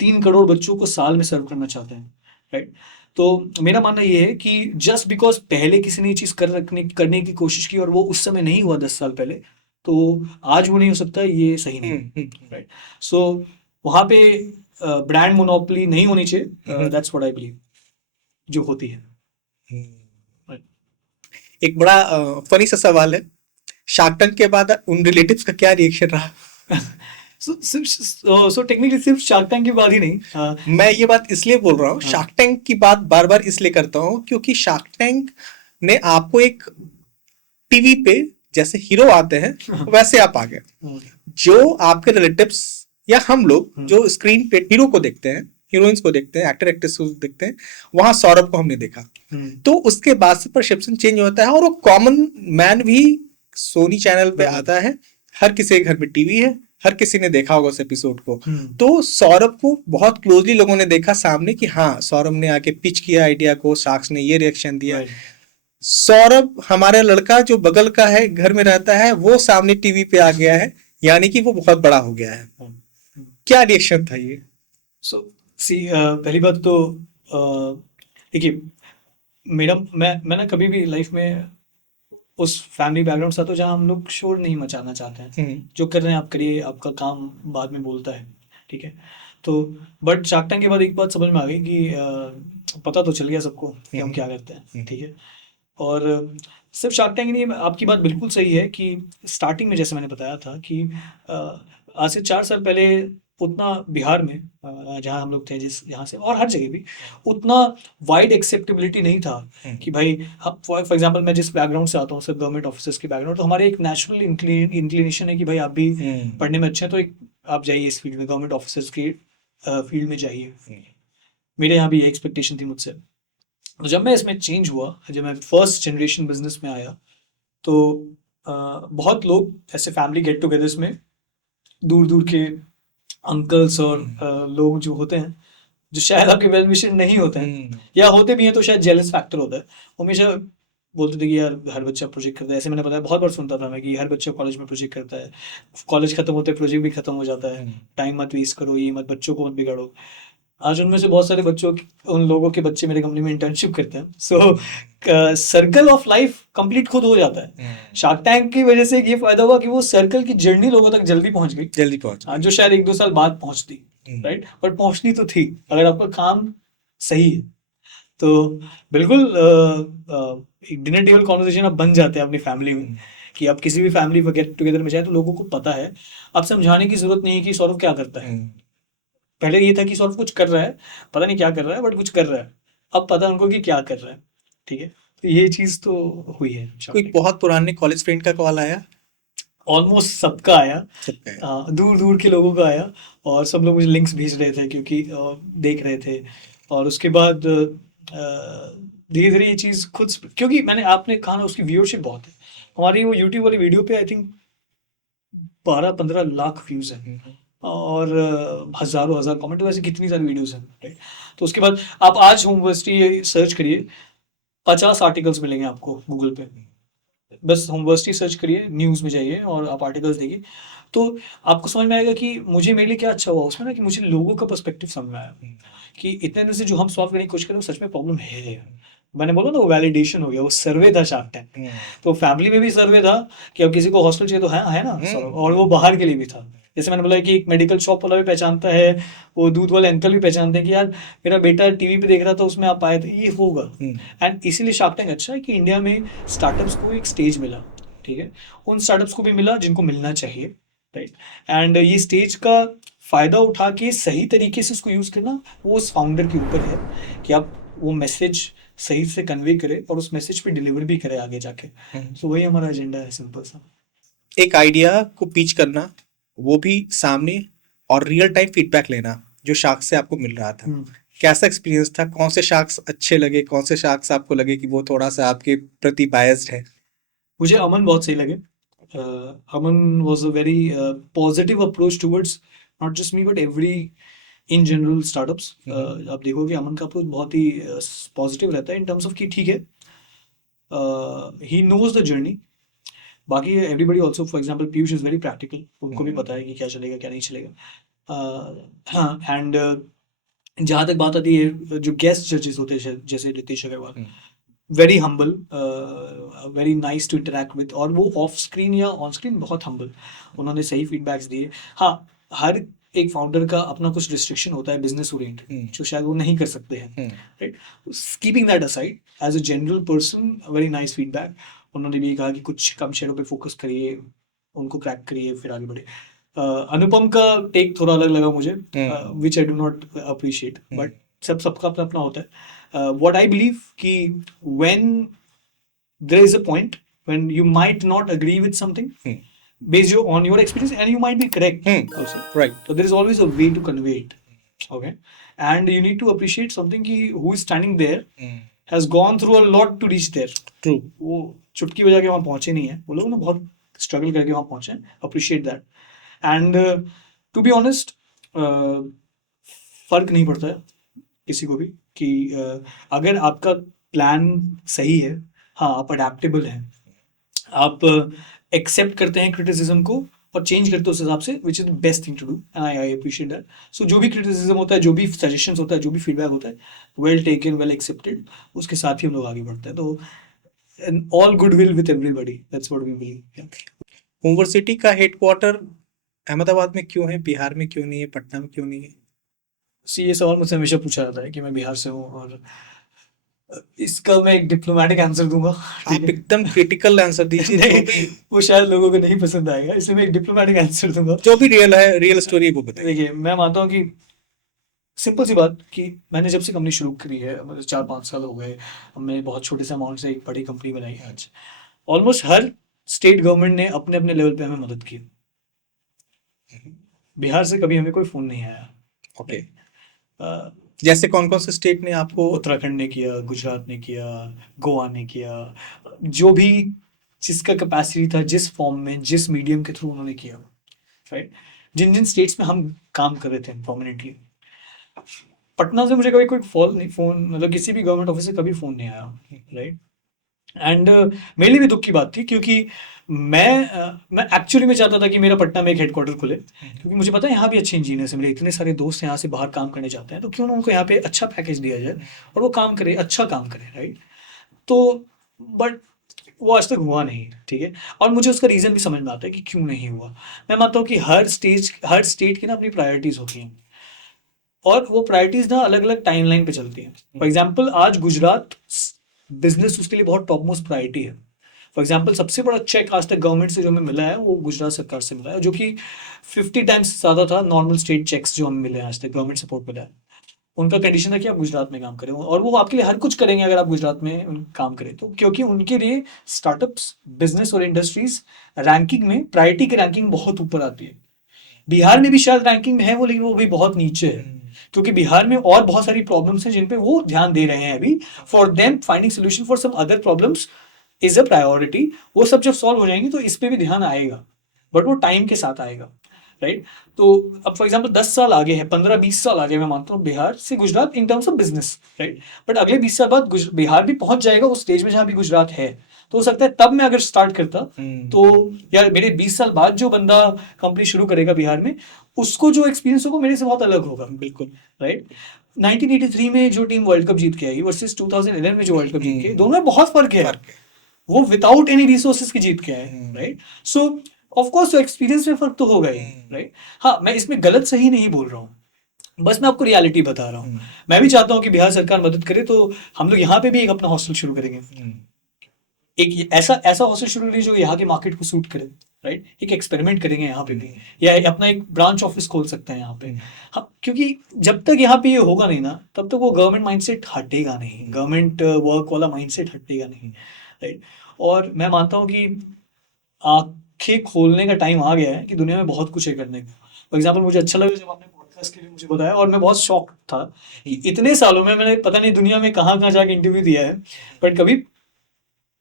3 करोड़ बच्चों को साल में सर्व करना चाहते हैं। राइट। तो मेरा मानना ये है कि जस्ट बिकॉज पहले किसी ने ये चीज़ करने की कोशिश की और वो उस समय नहीं हुआ 10 साल पहले, तो आज वो नहीं हो सकता, ये सही नहीं। राइट। सो वहाँ पे ब्रांड मोनोपोली नहीं होनी चाहिए। दैट्स व्हाट आई बिलीव जो होती है। एक बड़ा फनी सा सवाल है, शार्क टैंक के बाद उन रिलेटिव्स का क्या रिएक्शन रहा? सो टेक्निकली सिर्फ शार्क टैंक की बात ही नहीं, मैं ये बात इसलिए बोल रहा हूँ, शार्क टैंक की बात बार बार इसलिए करता हूँ क्योंकि शार्क टैंक ने आपको एक टीवी पे जैसे हीरो आते हैं वैसे आप आ गए। जो आपके रिलेटिव्स या हम लोग जो स्क्रीन पे हीरो को देखते हैं, हीरोइंस को देखते हैं, एक्टर एक्ट्रेस को देखते हैं, वहां सौरभ को हमने देखा। तो उसके बाद से परसेप्शन चेंज होता है और वो कॉमन मैन भी सोनी चैनल पे आता है, हर किसी के घर में टीवी है, हर किसी ने देखा होगा उस एपिसोड को। तो सौरभ को बहुत क्लोजली लोगों ने देखा सामने कि हाँ सौरभ ने आके पिच किया आइडिया को, शार्क्स ने ये रिएक्शन दिया। सौरभ हमारा लड़का जो बगल का है, घर में रहता है, वो सामने टीवी पे आ गया है, यानी कि वो बहुत बड़ा हो गया है। क्या रिएक्शन था ये? पहली बात तो देखिए, मैं ना कभी भी लाइफ में उस फैमिली बैकग्राउंड से आता हूँ जहाँ हम लोग शोर नहीं मचाना चाहते हैं। जो कर रहे हैं आप करिए, आपका काम बाद में बोलता है, ठीक है। तो बट शार्क टैंक के बाद एक बात समझ में आ गई कि पता तो चल गया सबको कि हम क्या करते हैं, ठीक है। और सिर्फ शार्क टैंक नहीं, आपकी बात बिल्कुल सही है कि स्टार्टिंग में जैसे मैंने बताया था कि आज से 4 साल पहले उतना बिहार में जहाँ हम लोग थे, यहाँ से और हर जगह भी उतना वाइड एक्सेप्टेबिलिटी नहीं था कि भाई, फॉर एग्जांपल मैं जिस बैकग्राउंड से आता हूँ, सिर्फ गवर्नमेंट ऑफिसर्स के बैकग्राउंड, तो हमारे एक नेचुरल इंक्लिनेशन है कि भाई आप भी पढ़ने में अच्छे हैं तो एक आप जाइए इस फील्ड में, गवर्नमेंट ऑफिसर्स की फील्ड में जाइए। मेरे यहाँ भी ये एक्सपेक्टेशन थी मुझसे। तो जब मैं इसमें चेंज हुआ, जब मैं फर्स्ट जनरेशन बिजनेस में आया, तो बहुत लोग ऐसे फैमिली गेट टुगेदर्स में दूर दूर के अंकल्स और लोग जो होते हैं, जो शायद आपके वेल विशर नहीं होते हैं या होते भी हैं तो शायद जेलस फैक्टर होता है, हमेशा बोलते थे कि यार हर बच्चा प्रोजेक्ट करता है। ऐसे मैंने बताया, बहुत बार सुनता था मैं कि हर बच्चा कॉलेज में प्रोजेक्ट करता है, कॉलेज खत्म होते प्रोजेक्ट भी खत्म हो जाता है, टाइम मत वेस्ट करो, ये मत, बच्चों को मत बिगाड़ो। आज उनमें से बहुत सारे उन लोगों के बच्चे मेरे कंपनी में इंटर्नशिप करते हैं। सो सर्कल ऑफ लाइफ कंप्लीट खुद हो जाता है। शार्क टैंक की वजह से ये फायदा हुआ कि वो सर्कल की जर्नी लोगों तक जल्दी पहुंच गई, जो शायद 1-2 साल बाद पहुंचती, राइट, बट पहुंचनी तो थी अगर आपका काम सही है। तो बिल्कुल एक डिनर टेबल कॉन्वर्सेशन अब बन जाते हैं अपनी फैमिली में कि आप किसी भी फैमिली गेट टुगेदर में जाए तो लोगों को पता है, अब समझाने की जरूरत नहीं है कि सौरभ क्या करता है। पहले ये था कि सौरभ कुछ कर रहा है, पता नहीं क्या कर रहा है, बट कुछ कर रहा है। अब पता है उनको कि क्या कर रहा है, ठीक है। तो ये चीज़ तो हुई है। कोई बहुत पुराने कॉलेज फ्रेंड का कॉल आया? ऑलमोस्ट सबका आया, सबका है। दूर दूर के लोगों का आया, और सब लोग मुझे लिंक्स भेज रहे थे क्योंकि देख रहे थे। और उसके बाद धीरे धीरे ये चीज़ क्योंकि मैंने आपने कहा ना उसकी व्यूअरशिप बहुत है। हमारी वो यूट्यूब वाली वीडियो पे आई थिंक 12-15 लाख व्यूज हैं, और हजारों हजार कमेंट, वैसे कितनी सारी वीडियोस हैं, राइट। तो उसके बाद आप आज होम यूनिवर्सिटी सर्च करिए, 50 आर्टिकल्स मिलेंगे आपको गूगल पे। बस होम यूनिवर्सिटी सर्च करिए, न्यूज़ में जाइए और आप आर्टिकल्स देखिए, तो आपको समझ में आएगा कि मुझे मेरे लिए क्या अच्छा हुआ उसमें ना, कि मुझे लोगों का पर्सपेक्टिव समझ में आया कि इतने दिन से जो हम सॉल्व करने की कोशिश कर रहे हैं, सच में प्रॉब्लम है। मैंने बोला ना वो वैलिडेशन हो गया, वो सर्वे था शार्क टैंक। तो फैमिली में भी सर्वे था कि अब किसी को हॉस्टल चाहिए तो है ना सौरभ, और वो बाहर के लिए भी था। जैसे मैंने बोला कि एक मेडिकल शॉप वाला भी पहचानता है, वो दूध वाले अंकल भी पहचानते हैं कि यार मेरा बेटा टीवी पे देख रहा था, उसमें आप आए थे, ये होगा। एंड इसीलिए शार्क टैंक अच्छा है कि इंडिया में स्टार्टअप्स को एक स्टेज मिला, ठीक है, उन स्टार्टअप्स को भी मिला जिनको मिलना चाहिए, राइट। एंड ये स्टेज का फायदा उठा के सही तरीके से उसको यूज करना वो उस फाउंडर के ऊपर है कि आप वो मैसेज सही से कन्वे करें और उस मैसेज पे डिलीवर भी करें आगे जाके। तो वही हमारा एजेंडा है, सिंपल सा। एक आइडिया को पिच करना, वो भी सामने, और रियल टाइम फीडबैक लेना जो शार्क्स से आपको मिल रहा था। कैसा एक्सपीरियंस था? कौन से शार्क्स अच्छे लगे, कौन से शार्क्स आपको लगे कि वो थोड़ा सा आपके प्रति बायस्ड है? मुझे अमन बहुत सही लगे। Aman was a very positive approach towards not just me but every in general startups. आप देखोगे अमन का अप्रोच बहुत ही पॉजिटिव रहता है इन टर्म्स ऑफ कि ठीक है, ही नोज द जर्नी। बाकी everybody also, for example Piyush is very practical, उनको भी पता है कि क्या चलेगा क्या नहीं चलेगा। हाँ, एंड जहाँ तक बात आती है जो गेस्ट जजेस होते हैं जैसे Ritesh Agarwal, very humble, very nice to interact with, और वो ऑफ स्क्रीन या ऑन स्क्रीन बहुत हम्बल, उन्होंने सही फीडबैक्स दिए। हाँ, हर एक फाउंडर का अपना कुछ रिस्ट्रिक्शन होता है बिजनेस ओरिएंटेड जो शायद वो नहीं कर सकते हैं, right. Keeping that aside, as a general person very nice feedback. उन्होंने भी कहा कि कुछ कम शेयरों पे फोकस करिए, उनको क्रैक करिए, फिर आगे बढ़े। अनुपम का टेक थोड़ा अलग लगा मुझे, which I do not appreciate, but सबका अपना अपना होता है। व्हाट आई बिलीव कि when there is a point when you might not agree with something based on your experience, and you might be correct also, Right. so there is always a way to convey it, okay, and you need to appreciate something ki who is standing there has gone through a lot to reach there. True. वो चुटकी बजा के वहाँ पहुँचे नहीं है, वो लोग ना बहुत स्ट्रगल करके वहाँ पहुँचे हैं, appreciate that. And to be honest, फर्क नहीं पड़ता है किसी को भी कि अगर आपका प्लान सही है, हाँ आप अडेप्टेबल हैं, आप एक्सेप्ट करते हैं क्रिटिसिज्म को और चेंज करते हो उस हिसाब से, which is the best thing to do, and I appreciate that. So जो भी क्रिटिसिज्म होता है, जो भी सजेशंस होता है, जो भी फीडबैक होता है, वेल टेकन, वेल एक्सेप्टेड, उसके साथ ही हम लोग आगे बढ़ते हैं। तो all good will with everybody, that's what we believe. University का हेडक्वार्टर अहमदाबाद में क्यों है, बिहार में क्यों नहीं है, पटना में क्यों नहीं है? ये सवाल मुझसे हमेशा पूछा जाता है कि मैं बिहार से हूँ, और इसका मैं एक डिप्लोमेटिक आंसर दूंगा। आप एकदम क्रिटिकल आंसर दीजिए। नहीं, वो शायद लोगों को नहीं पसंद आएगा, इसलिए मैं एक डिप्लोमेटिक आंसर दूंगा। जो भी रियल है, रियल स्टोरी वो बताइए। देखिए, मैं मानता हूँ कि सिंपल सी बात कि मैंने जब से कंपनी शुरू करी है, मतलब 4-5 साल हो गए, हमने बहुत छोटे से अमाउंट से एक बड़ी कंपनी बनाई है आज। ऑलमोस्ट हर स्टेट गवर्नमेंट ने अपने अपने लेवल पे हमें मदद की। बिहार से कभी हमें कोई फोन नहीं आया। ओके। जैसे कौन कौन से स्टेट ने आपको? उत्तराखंड ने किया, गुजरात ने किया, गोवा ने किया, जो भी जिसका कैपेसिटी था, जिस फॉर्म में, जिस मीडियम के थ्रू उन्होंने किया, राइट। जिन जिन स्टेट्स में हम काम कर रहे थे परमानेंटली, पटना से मुझे कभी कोई फोन, मतलब किसी भी गवर्नमेंट ऑफिस से कभी फोन नहीं आया, राइट। एंड मेरे लिए भी दुख की बात थी, क्योंकि मैं एक्चुअली में चाहता था कि मेरा पटना में एक हेडक्वार्टर खुले, क्योंकि मुझे पता है यहाँ भी अच्छे इंजीनियर्स हैं, मेरे इतने सारे दोस्त यहाँ से बाहर काम करने जाते हैं, तो क्यों ना उनको यहाँ पे अच्छा पैकेज दिया जाए और वो काम करे, अच्छा काम करे, राइट। तो बट वो आज तक हुआ नहीं, ठीक है, और मुझे उसका रीज़न भी समझ में आता है कि क्यों नहीं हुआ। मैं मानता हूँ कि हर स्टेट की ना अपनी प्रायोरिटीज़ होती हैं, और वो प्रायोरिटीज़ ना अलग अलग टाइमलाइन पे चलती हैं। फॉर एग्जाम्पल आज गुजरात बिजनेस उसके लिए बहुत टॉप मोस्ट प्रायोरिटी है। फॉर एग्जाम्पल सबसे बड़ा चेक आज तक गवर्नमेंट से जो हमें मिला है वो गुजरात सरकार से मिला है, जो कि 50 टाइम्स ज़्यादा था नॉर्मल स्टेट चेक्स जो हमें मिले हैं आज तक, गवर्नमेंट सपोर्ट मिला है। उनका कंडीशन था कि आप गुजरात में काम करें, और वो आपके लिए हर कुछ करेंगे अगर आप गुजरात में काम करें तो, क्योंकि उनके लिए स्टार्टअप्स, बिजनेस और इंडस्ट्रीज रैंकिंग में, प्रायोरिटी की रैंकिंग बहुत ऊपर आती है। बिहार में भी शायद रैंकिंग में है वो, लेकिन वो भी बहुत नीचे है, क्योंकि बिहार में और बहुत सारी प्रॉब्लम्स हैं जिन पे वो ध्यान दे रहे हैं अभी। For them finding solution for some other problems is a priority. वो सब जब सॉल्व हो जाएंगी तो इस पे भी ध्यान आएगा, बट वो टाइम के साथ आएगा, राइट। तो अब फॉर एग्जाम्पल 10 साल आगे है, 15-20 साल आगे मैं मानता हूँ बिहार से Gujarat in terms of business, right. But अगले 20 साल बाद बिहार भी पहुंच जाएगा उस स्टेज में जहां भी गुजरात है। तो हो सकता है तब मैं अगर स्टार्ट करता तो यार मेरे 20 साल बाद जो बंदा कंपनी शुरू करेगा बिहार में, उसको जो एक्सपीरियंस होगा मेरे से बहुत अलग होगा, बिल्कुल, राइट। 1983 में जो टीम वर्ल्ड कप जीत के आई वर्सेस 2011 में जो वर्ल्ड कप जीत के, दोनों में बहुत फर्क है। वो विदाउट एनी रिसोर्सेज के जीत के आए, right. So of course experience में फर्क तो होगा ही, राइट। हाँ, मैं इसमें गलत सही नहीं बोल रहा हूँ, बस मैं आपको रियलिटी बता रहा हूँ। मैं भी चाहता हूँ कि बिहार सरकार मदद करे, तो हम लोग यहाँ पे भी एक अपना हॉस्टल शुरू करेंगे, एक ऐसा ऐसा हॉस्टल शुरू करेंगे जो यहाँ के मार्केट को सूट करे, राइट। एक एक्सपेरिमेंट करेंगे यहाँ पे भी, या अपना एक ब्रांच ऑफिस खोल सकते हैं यहाँ पे। हाँ, क्योंकि जब तक यहाँ पे ये होगा नहीं ना, तब तक वो गवर्नमेंट माइंडसेट हटेगा नहीं, गवर्नमेंट वर्क वाला माइंडसेट हटेगा नहीं, राइट। और मैं मानता हूँ कि आंखें खोलने का टाइम आ गया है कि दुनिया में बहुत कुछ है करने का। फॉर एग्जाम्पल मुझे अच्छा लगा जब आपने पॉडकास्ट के लिए मुझे बताया, और मैं बहुत शॉक था। इतने सालों में मैंने पता नहीं दुनिया में कहाँ कहाँ जाके इंटरव्यू दिया है, बट कभी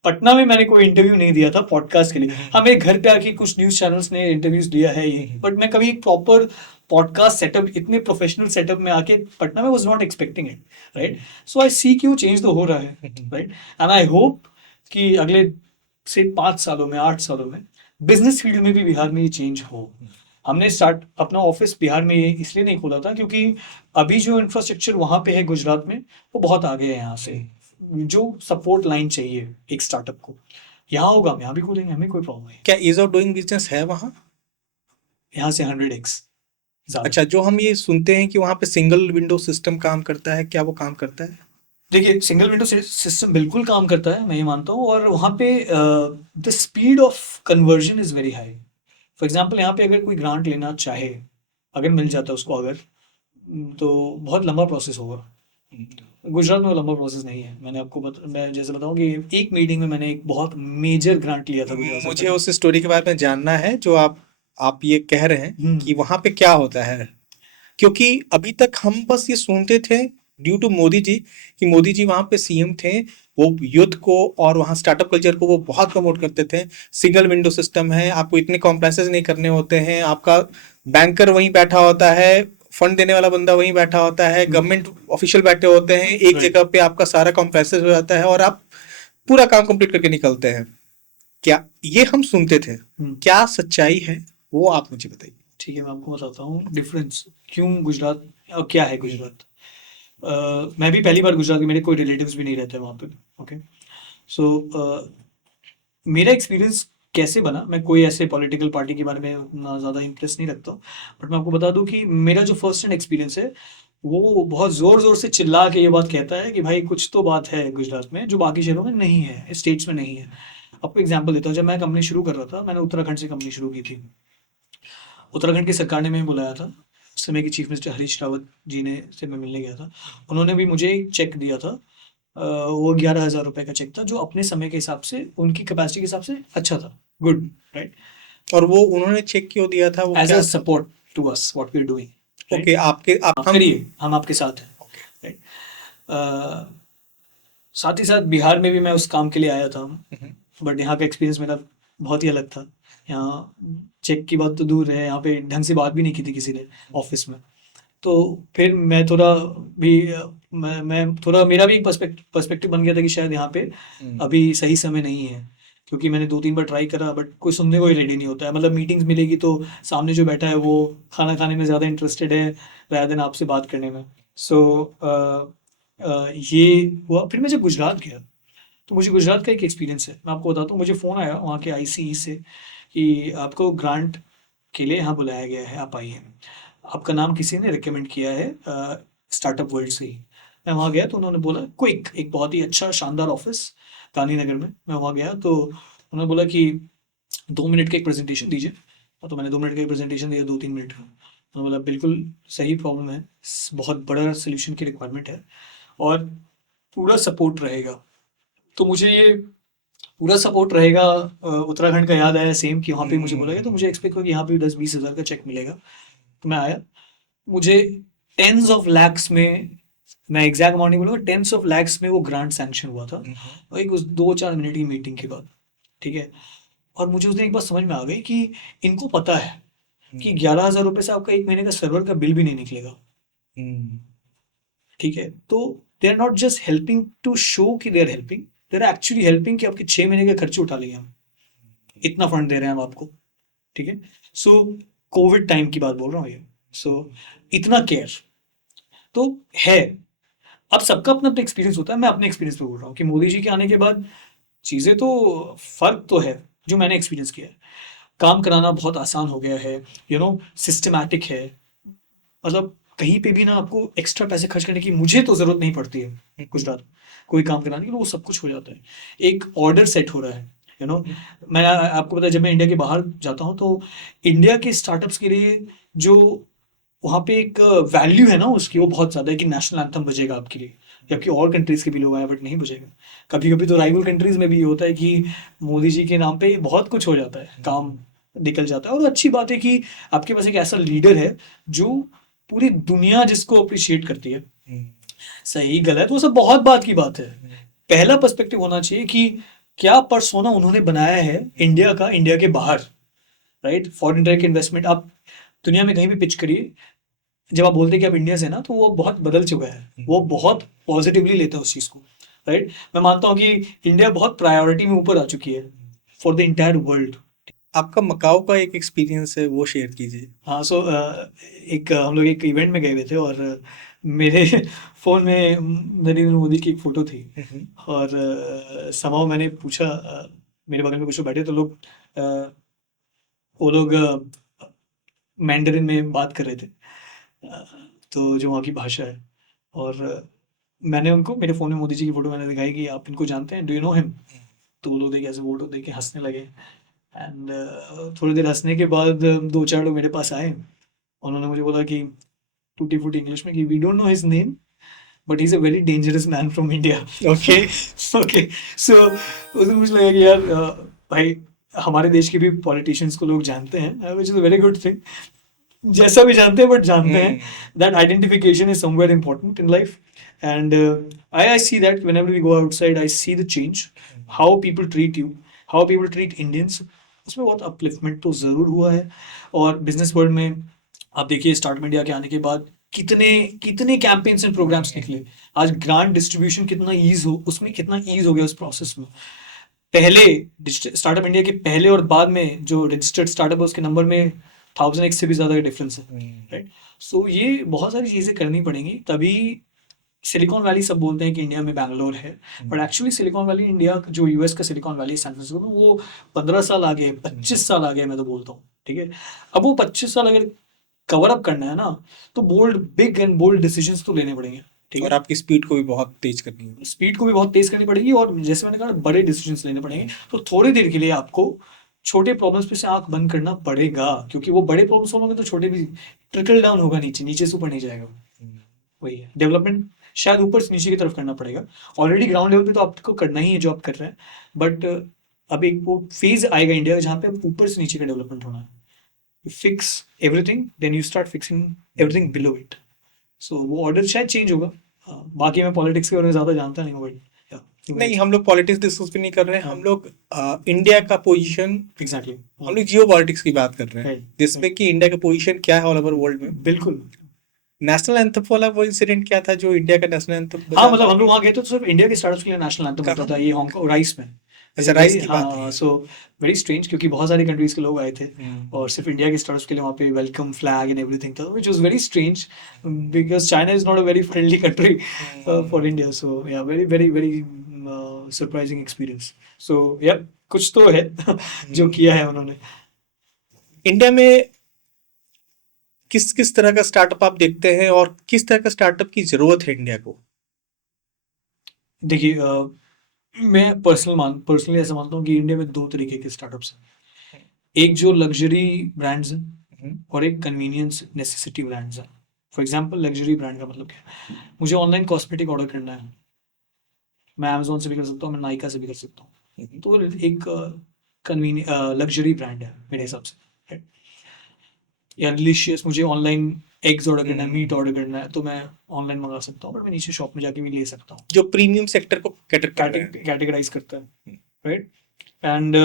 पटना में मैंने कोई इंटरव्यू नहीं दिया था पॉडकास्ट के लिए। हाँ, मेरे घर पे आके कुछ न्यूज चैनल्स ने इंटरव्यूज दिया है ये, बट मैं कभी प्रॉपर पॉडकास्ट सेटअप, इतने प्रोफेशनल सेटअप में आके पटना में was not expecting it, right. So I see कि वो चेंज तो हो रहा है, राइट। एंड आई होप कि अगले से 5 सालों में, 8 सालों में बिजनेस फील्ड में भी बिहार में ये चेंज हो। हमने स्टार्ट अपना ऑफिस बिहार में ये इसलिए नहीं खोला था क्योंकि अभी जो इंफ्रास्ट्रक्चर वहाँ पे है गुजरात में, वो बहुत आगे है यहाँ से। जो सपोर्ट लाइन चाहिए एक स्टार्टअप को, यहाँ होगा, हम यहाँ भी खोलेंगे, हमें कोई प्रॉब्लम नहीं। क्या ईज ऑफ डूइंग बिजनेस है वहाँ? यहाँ से 100x ज़्यादा। अच्छा, जो हम ये सुनते हैं कि वहाँ पे सिंगल विंडो सिस्टम काम करता है, क्या वो काम करता है? देखिए, सिंगल विंडो सिस्टम बिल्कुल काम करता है, मैं ये मानता हूँ। और वहाँ पे the speed of conversion is very high. For example यहाँ पे अगर कोई ग्रांट लेना चाहे, अगर मिल जाता है उसको अगर, तो बहुत लंबा प्रोसेस होगा। गुजरात में लंबा प्रोसेस नहीं है। मैं जैसे बताऊँ कि एक मीटिंग में मैंने एक बहुत मेजर ग्रांट लिया था गुजरात मुझे सरकार उस स्टोरी के बारे में जानना है जो आप ये कह रहे हैं कि वहाँ पे क्या होता है, क्योंकि अभी तक हम बस ये सुनते थे ड्यू टू मोदी जी कि मोदी जी वहाँ पे सीएम थे, वो युद्ध को और वहाँ स्टार्टअप कल्चर को वो बहुत प्रमोट करते थे। सिंगल विंडो सिस्टम है, आपको इतने कॉम्प्लेक्सेस नहीं करने होते हैं, आपका बैंकर वहीं बैठा होता है, फंड देने वाला बंदा वहीं बैठा होता है, गवर्नमेंट ऑफिशियल बैठे होते हैं, एक जगह पे आपका सारा कॉम्प्लेक्सेस हो जाता है और आप पूरा काम कंप्लीट करके निकलते हैं। क्या ये हम सुनते थे, क्या सच्चाई है वो आप मुझे बताइए। ठीक है, मैं आपको बताता हूँ डिफरेंस क्यों गुजरात और क्या है गुजरात। मैं भी पहली बार गुजरात में, मेरे कोई रिलेटिव्स भी नहीं रहते वहाँ पे, ओके। सो मेरा एक्सपीरियंस कैसे बना, मैं कोई ऐसे पॉलिटिकल पार्टी के बारे में उतना ज़्यादा इंटरेस्ट नहीं रखता हूँ, बट मैं आपको बता दूँ कि मेरा जो फर्स्ट हैंड एक्सपीरियंस है, वो बहुत ज़ोर ज़ोर से चिल्ला के ये बात कहता है कि भाई कुछ तो बात है गुजरात में जो बाकी शहरों में नहीं है, स्टेट्स में नहीं है। आपको एग्जाम्पल देता हूँ, जब मैं कंपनी शुरू कर रहा था, मैंने उत्तराखंड से कंपनी शुरू की थी। उत्तराखंड की सरकार ने मैं बुलाया था, उस समय के चीफ मिनिस्टर हरीश रावत जी ने से मैं मिलने गया था। उन्होंने भी मुझे एक चेक दिया था, वो 11,000 रुपये का चेक था, जो अपने समय के हिसाब से, उनकी कैपेसिटी के हिसाब से अच्छा था, गुड, राइट। और वो उन्होंने चेक क्यों दिया था? वो as a support to us what we are doing. Okay, आप करिए, हम आपके साथ हैं, राइट। साथ ही साथ बिहार में भी मैं उस काम के लिए आया था, बट यहाँ का एक्सपीरियंस मेरा बहुत ही अलग था। यहाँ चेक की बात तो दूर है, यहाँ पे ढंग से बात भी नहीं की थी किसी ने ऑफिस में। तो फिर मैं थोड़ा भी मैं थोड़ा, मेरा भी एक पर्सपेक्टिव बन गया था कि शायद यहाँ पे अभी सही समय नहीं है, क्योंकि मैंने 2-3 बार ट्राई करा, बट कोई सुनने को ही रेडी नहीं होता है। मतलब मीटिंग्स मिलेगी तो सामने जो बैठा है वो खाना खाने में ज़्यादा इंटरेस्टेड है rather देन आपसे बात करने में। सो ये हुआ। फिर मैं जब गुजरात गया, तो मुझे गुजरात का एक एक्सपीरियंस है, मैं आपको बताता हूँ। मुझे फ़ोन आया वहाँ के आईसीई से कि आपको ग्रांट के लिए यहाँ बुलाया गया है, आप आइए, आपका नाम किसी ने रिकमेंड किया है स्टार्टअप वर्ल्ड से ही। मैं वहाँ गया तो उन्होंने बोला क्विक, एक बहुत ही अच्छा शानदार ऑफिस गांधीनगर में। मैं वहाँ गया तो उन्होंने बोला कि 2 मिनट का एक प्रेजेंटेशन दीजिए। तो मैंने 2 मिनट का एक प्रेजेंटेशन दिया, 2-3 मिनट का। मतलब बिल्कुल सही प्रॉब्लम है, बहुत बड़ा सोल्यूशन की रिक्वायरमेंट है और पूरा सपोर्ट रहेगा। तो मुझे ये पूरा सपोर्ट रहेगा। उत्तराखंड का याद आया सेम, कि वहाँ पे मुझे बोला गया, तो मुझे एक्सपेक्ट हुआ कि यहाँ पे 10-20 हज़ार का चेक मिलेगा। तो मैं आया, मुझे टेंस ऑफ लैक्स में, मैं एग्जैक्ट अमाउंट नहीं बोलूँगा, टेंस ऑफ लैक्स में वो ग्रांट सैंक्शन हुआ था, और एक उस 2-4 मिनट की मीटिंग के बाद, ठीक है। और मुझे उस दिन एक बात समझ में आ गई कि इनको पता है कि 11,000 रुपये से आपका एक महीने का सर्वर का बिल भी नहीं निकलेगा, ठीक है। तो they are not just helping to show कि they are helping, they are actually helping कि आपके 6 महीने के खर्चे उठा लेंगे हम, इतना फंड दे रहे हैं हम आपको, ठीक है। सो कोविड टाइम की बात बोल रहा हूँ ये। सो इतना केयर तो है। अब सबका अपना अपना एक्सपीरियंस होता है, मैं अपने एक्सपीरियंस पे बोल रहा हूँ कि मोदी जी के आने के बाद चीज़ें तो फर्क तो है, जो मैंने एक्सपीरियंस किया है। काम कराना बहुत आसान हो गया है, सिस्टमैटिक है। मतलब कहीं पे भी ना आपको एक्स्ट्रा पैसे खर्च करने की मुझे तो ज़रूरत नहीं पड़ती है गुजरात में, कोई काम कराने के लिए वो सब कुछ हो जाता है। एक ऑर्डर सेट हो रहा है, मैं आपको पता है, जब मैं इंडिया के बाहर जाता हूँ तो इंडिया के स्टार्टअप्स के लिए जो वहाँ पे एक वैल्यू है ना उसकी, वो बहुत ज़्यादा है कि नेशनल एंथम बजेगा आपके लिए, जबकि और कंट्रीज़ के भी लोग आए बट नहीं बजेगा। कभी कभी तो राइवल कंट्रीज़ में भी ये होता है कि मोदी जी के नाम पे बहुत कुछ हो जाता है, काम निकल जाता है। और अच्छी बात है कि आपके पास एक ऐसा लीडर है जो पूरी दुनिया जिसको अप्रिशिएट करती है। सही गलत वो सब बहुत बात की बात है, पहला पर्सपेक्टिव होना चाहिए कि क्या पर्सोना उन्होंने बनाया है इंडिया का, इंडिया के बाहर, राइट। फॉरेन डायरेक्ट इन्वेस्टमेंट आप दुनिया में कहीं भी पिच करिए, जब आप बोलते हैं कि आप इंडिया से ना, तो वो बहुत बदल चुका है, वो बहुत पॉजिटिवली लेते हैं उस चीज़ को, राइट। मैं मानता हूँ कि इंडिया बहुत प्रायोरिटी में ऊपर आ चुकी है फॉर द इंटायर वर्ल्ड। आपका मकाओ का एक एक्सपीरियंस है, वो शेयर कीजिए। हाँ, सो हम लोग एक इवेंट में गए हुए थे, और मेरे फ़ोन में नरेंद्र मोदी की एक फ़ोटो थी, और समाउ मैंने पूछा, मेरे बगल में कुछ लोग बैठे तो लोग, वो लोग मैंडरिन में बात कर रहे थे, अ, तो जो वहाँ की भाषा है। और मैंने उनको मेरे फ़ोन में मोदी जी की फ़ोटो मैंने दिखाई कि आप इनको जानते हैं, डू यू नो हिम? तो वो लोग देख ऐसे फ़ोटो देख के हँसने लगे। एंड थोड़ी देर हँसने के बाद 2-4 लोग मेरे पास आए, उन्होंने मुझे बोला कि टूटी फूटी इंग्लिश में कि we don't know his name, but he is a very dangerous man from India. Okay. Okay. So उस दिन मुझे लगा कि यार, भाई हमारे देश के भी पॉलिटिशियंस को लोग जानते हैं, which is a very good thing. जैसा भी जानते हैं बट जानते हैं, that identification is somewhere important in life. And I see that whenever we go outside, I see the change, how people treat you, how people treat Indians, उसमें बहुत upliftment तो ज़रूर हुआ है। और बिजनेस वर्ल्ड में आप देखिए, स्टार्टअप इंडिया के आने के बाद कितने कितने कैंपेन्स एंड प्रोग्राम्स निकले। आज ग्रांट डिस्ट्रीब्यूशन कितना ईज हो, उसमें कितना ईज हो गया उस प्रोसेस में। पहले स्टार्टअप इंडिया के पहले और बाद में जो रजिस्टर्ड स्टार्टअप है उसके नंबर में 1000x से भी ज़्यादा का डिफरेंस है, राइट। सो ये बहुत सारी चीज़ें करनी पड़ेंगी, तभी सिलिकॉन वैली सब बोलते हैं कि इंडिया में बैंगलोर है, but actually silicon valley, India जो यूएस का सिलिकॉन वैली सैन फ्रांसिस्को में, वो 15 साल आगे, 25 साल आगे, मैं तो बोलता हूँ, ठीक है। अब वो 25 साल अगर कवर अप करना है ना, तो बिग एंड बोल्ड डिसीजंस तो लेने पड़ेंगे, ठीक और है। आपकी स्पीड को भी बहुत तेज करनी है। स्पीड को भी बहुत तेज करनी पड़ेगी, और जैसे मैंने कहा, बड़े डिसीजंस लेने पड़ेंगे। तो थोड़ी देर के लिए आपको छोटे प्रॉब्लम्स पे से आंख बंद करना पड़ेगा, क्योंकि वो बड़े प्रॉब्लम सॉल्व होंगे तो छोटे भी ट्रिकल डाउन होगा, नीचे नीचे से ऊपर नहीं जाएगा। वही है, डेवलपमेंट शायद ऊपर से नीचे की तरफ करना पड़ेगा। ऑलरेडी ग्राउंड लेवल पे तो आपको करना ही है जो आप कर रहे हैं, बट अब एक वो फेज आएगा इंडिया जहाँ पे ऊपर से नीचे का डेवलपमेंट होना है। Fix everything, then you start fixing everything below it. So वो ऑर्डर शायद चेंज होगा। बाकी मैं पॉलिटिक्स के बारे में ज़्यादा जानता नहीं हूँ, बट नहीं, हम लोग पॉलिटिक्स डिस्कस भी नहीं कर रहे हैं, हम लोग इंडिया का पोजीशन, एग्जैक्टली, हम लोग जियो पॉलिटिक्स की बात कर रहे हैं, Right. जिसमें कि इंडिया का पोजीशन क्या है ऑल ओवर वर्ल्ड में। बिल्कुल। नेशनल एंथम वाला वो इंसिडेंट क्या था जो इंडिया का नेशनल एंथम हाँ, मतलब हम लोग वहाँ गए थे तो सिर्फ इंडिया के स्टार्टअप्स के लिए नेशनल एंथम होता कहाँ? था, ये हांगकांग राइस में। अच्छा, राइस की बात हाँ, है। सो वेरी स्ट्रेंज, क्योंकि बहुत सारी कंट्रीज के लोग आए थे, और सिर्फ इंडिया के स्टार्टअप्स के लिए वहाँ पे वेलकम फ्लैग एंड एवरीथिंग था, which was very strange, because China is not a very friendly country for India. So yeah very very very surprising experience. So yeah कुछ तो है जो किया है उन्होंने। इंडिया में किस किस तरह का स्टार्टअप आप देखते हैं और किस तरह का स्टार्टअप की जरूरत है इंडिया को? देखिए, मैं पर्सनली ऐसा मानता हूँ कि इंडिया में दो तरीके के स्टार्टअप्स हैं। एक जो लग्जरी ब्रांड्स हैं, और एक कन्वीनियंस नेसेसिटी ब्रांड्स है। फॉर एग्जांपल लग्जरी ब्रांड का मतलब क्या है, मुझे ऑनलाइन कॉस्मेटिक ऑर्डर करना है, मैं अमेजोन से भी कर सकता हूँ, मैं नाइका से भी कर सकता हूँ, तो एक कन्वीनियंट लग्जरी ब्रांड है मेरे हिसाब से, right? या डिलीशियस, मुझे ऑनलाइन एग्स ऑर्डर करना है, मीट ऑर्डर करना है, तो मैं ऑनलाइन मंगा सकता हूँ, बट मैं नीचे शॉप में जाके भी ले सकता हूँ। जो प्रीमियम सेक्टर को कैटेगराइज करता है, राइट। एंड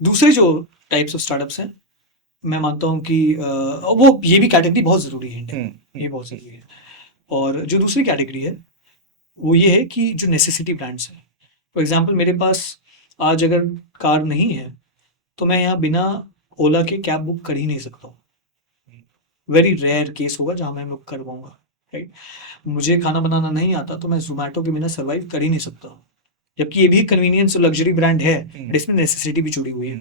दूसरे जो टाइप्स ऑफ स्टार्टअप्स हैं, मैं मानता हूँ कि वो ये भी कैटेगरी बहुत ज़रूरी है इंडिया में, ये बहुत ज़रूरी है। और जो दूसरी कैटेगरी है वो ये है कि जो नेसेसिटी ब्रांड्स हैं। फॉर एग्जांपल मेरे पास आज अगर कार नहीं है तो मैं यहाँ बिना ओला के कैब बुक कर ही नहीं सकता हूँ। वेरी रेयर केस होगा जहाँ मैं बुक कर पाऊंगा, राइट। मुझे खाना बनाना नहीं आता तो मैं जोमेटो के बिना सर्वाइव कर ही नहीं सकता, जबकि ये भी कन्वीनियंस और लग्जरी ब्रांड है, बट इसमें नेसेसिटी भी जुड़ी हुई है,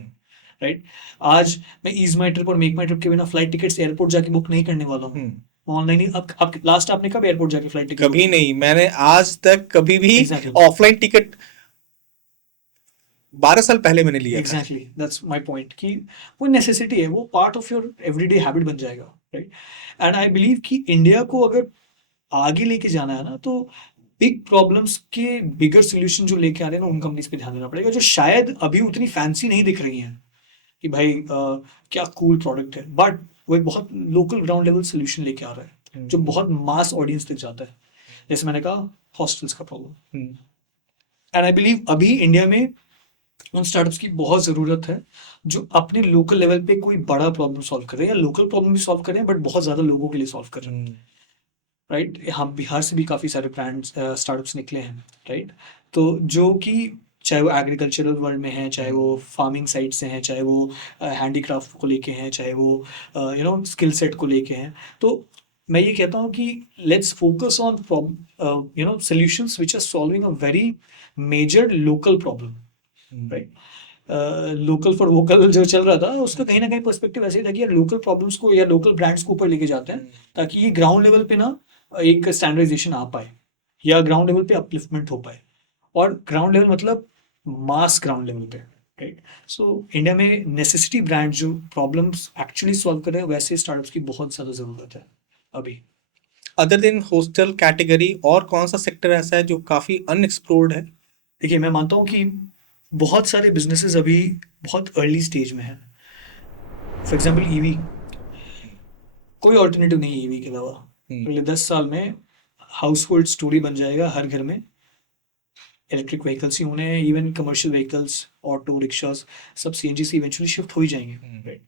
राइट। आज मैं ईज माई ट्रिप और मेक माई ट्रिप के बिना फ्लाइट टिकट्स एयरपोर्ट जाके बुक नहीं करने वाला हूँ, ऑनलाइन ही। अब लास्ट आपने कब एयरपोर्ट जाके फ्लाइट टिकट? कभी नहीं, मैंने आज तक कभी भी ऑफलाइन टिकट 12 साल पहले मैंने लिया था। एग्जैक्टली, दैट्स माय पॉइंट कि वो नेसेसिटी है, वो part of your everyday habit बन जाएगा, राइट। एंड आई बिलीव कि इंडिया को अगर आगे लेके जाना है ना, तो बिग प्रॉब्लम्स के बिगर सोल्यूशन जो लेके आ रहे हैं ना, उन कंपनीज पे ध्यान देना पड़ेगा, जो शायद अभी उतनी फैंसी नहीं दिख रही हैं कि भाई क्या कूल प्रोडक्ट है, बट वो एक बहुत लोकल ग्राउंड लेवल सोल्यूशन लेके आ रहा है जो बहुत मास ऑडियंस तक जाता है। जैसे मैंने कहा हॉस्टल्स का प्रॉब्लम, एंड आई बिलीव अभी इंडिया में उन स्टार्टअप्स की बहुत ज़रूरत है जो अपने लोकल लेवल पे कोई बड़ा प्रॉब्लम सॉल्व कर रहे हैं, या लोकल प्रॉब्लम भी सॉल्व कर रहे हैं बट बहुत ज़्यादा लोगों के लिए सॉल्व कर रहे हैं, राइट। हम बिहार से भी काफ़ी सारे ब्रांड्स स्टार्टअप्स निकले हैं, राइट। तो जो कि चाहे वो एग्रीकल्चरल वर्ल्ड में हैं, चाहे वो फार्मिंग साइड से हैं, चाहे वो हैंडीक्राफ्ट को लेके हैं, चाहे वो स्किल सेट को लेके हैं, तो मैं ये कहता हूँ कि let's focus on solutions which are solving a very major local problem, right. Local for vocal जो चल रहा था, उसका कहीं ना कहीं पर्सपेक्टिव ऐसे ही था कि यार लोकल प्रॉब्लम्स को या लोकल ब्रांड्स को ऊपर लेके जाते हैं, ताकि ये ग्राउंड लेवल पे ना एक स्टैंडर्डाइजेशन आ पाए, या ग्राउंड लेवल पे अपलिफ्टमेंट हो पाए। और ग्राउंड लेवल मतलब मास ग्राउंड लेवल पे, राइट। सो इंडिया में नेसेसिटी ब्रांड जो प्रॉब्लम्स एक्चुअली सॉल्व कर रहे हैं, वैसे स्टार्टअप्स की बहुत ज़्यादा ज़रूरत है अभी। अदर देन हॉस्टल कैटेगरी और कौन सा सेक्टर ऐसा है जो काफ़ी अनएक्सप्लोर्ड है? देखिए, मैं मानता हूँ कि बहुत सारे बिजनेसेस अभी बहुत अर्ली स्टेज में हैं। फॉर एग्जांपल ईवी, कोई ऑल्टरनेटिव नहीं है ईवी के अलावा। अगले 10 साल में हाउस होल्ड स्टोरी बन जाएगा, हर घर में इलेक्ट्रिक व्हीकल्स ही होने हैं, even commercial vehicles, auto rickshaws सब सीएनजी से इवेंचुअली शिफ्ट हो ही जाएंगे, राइट।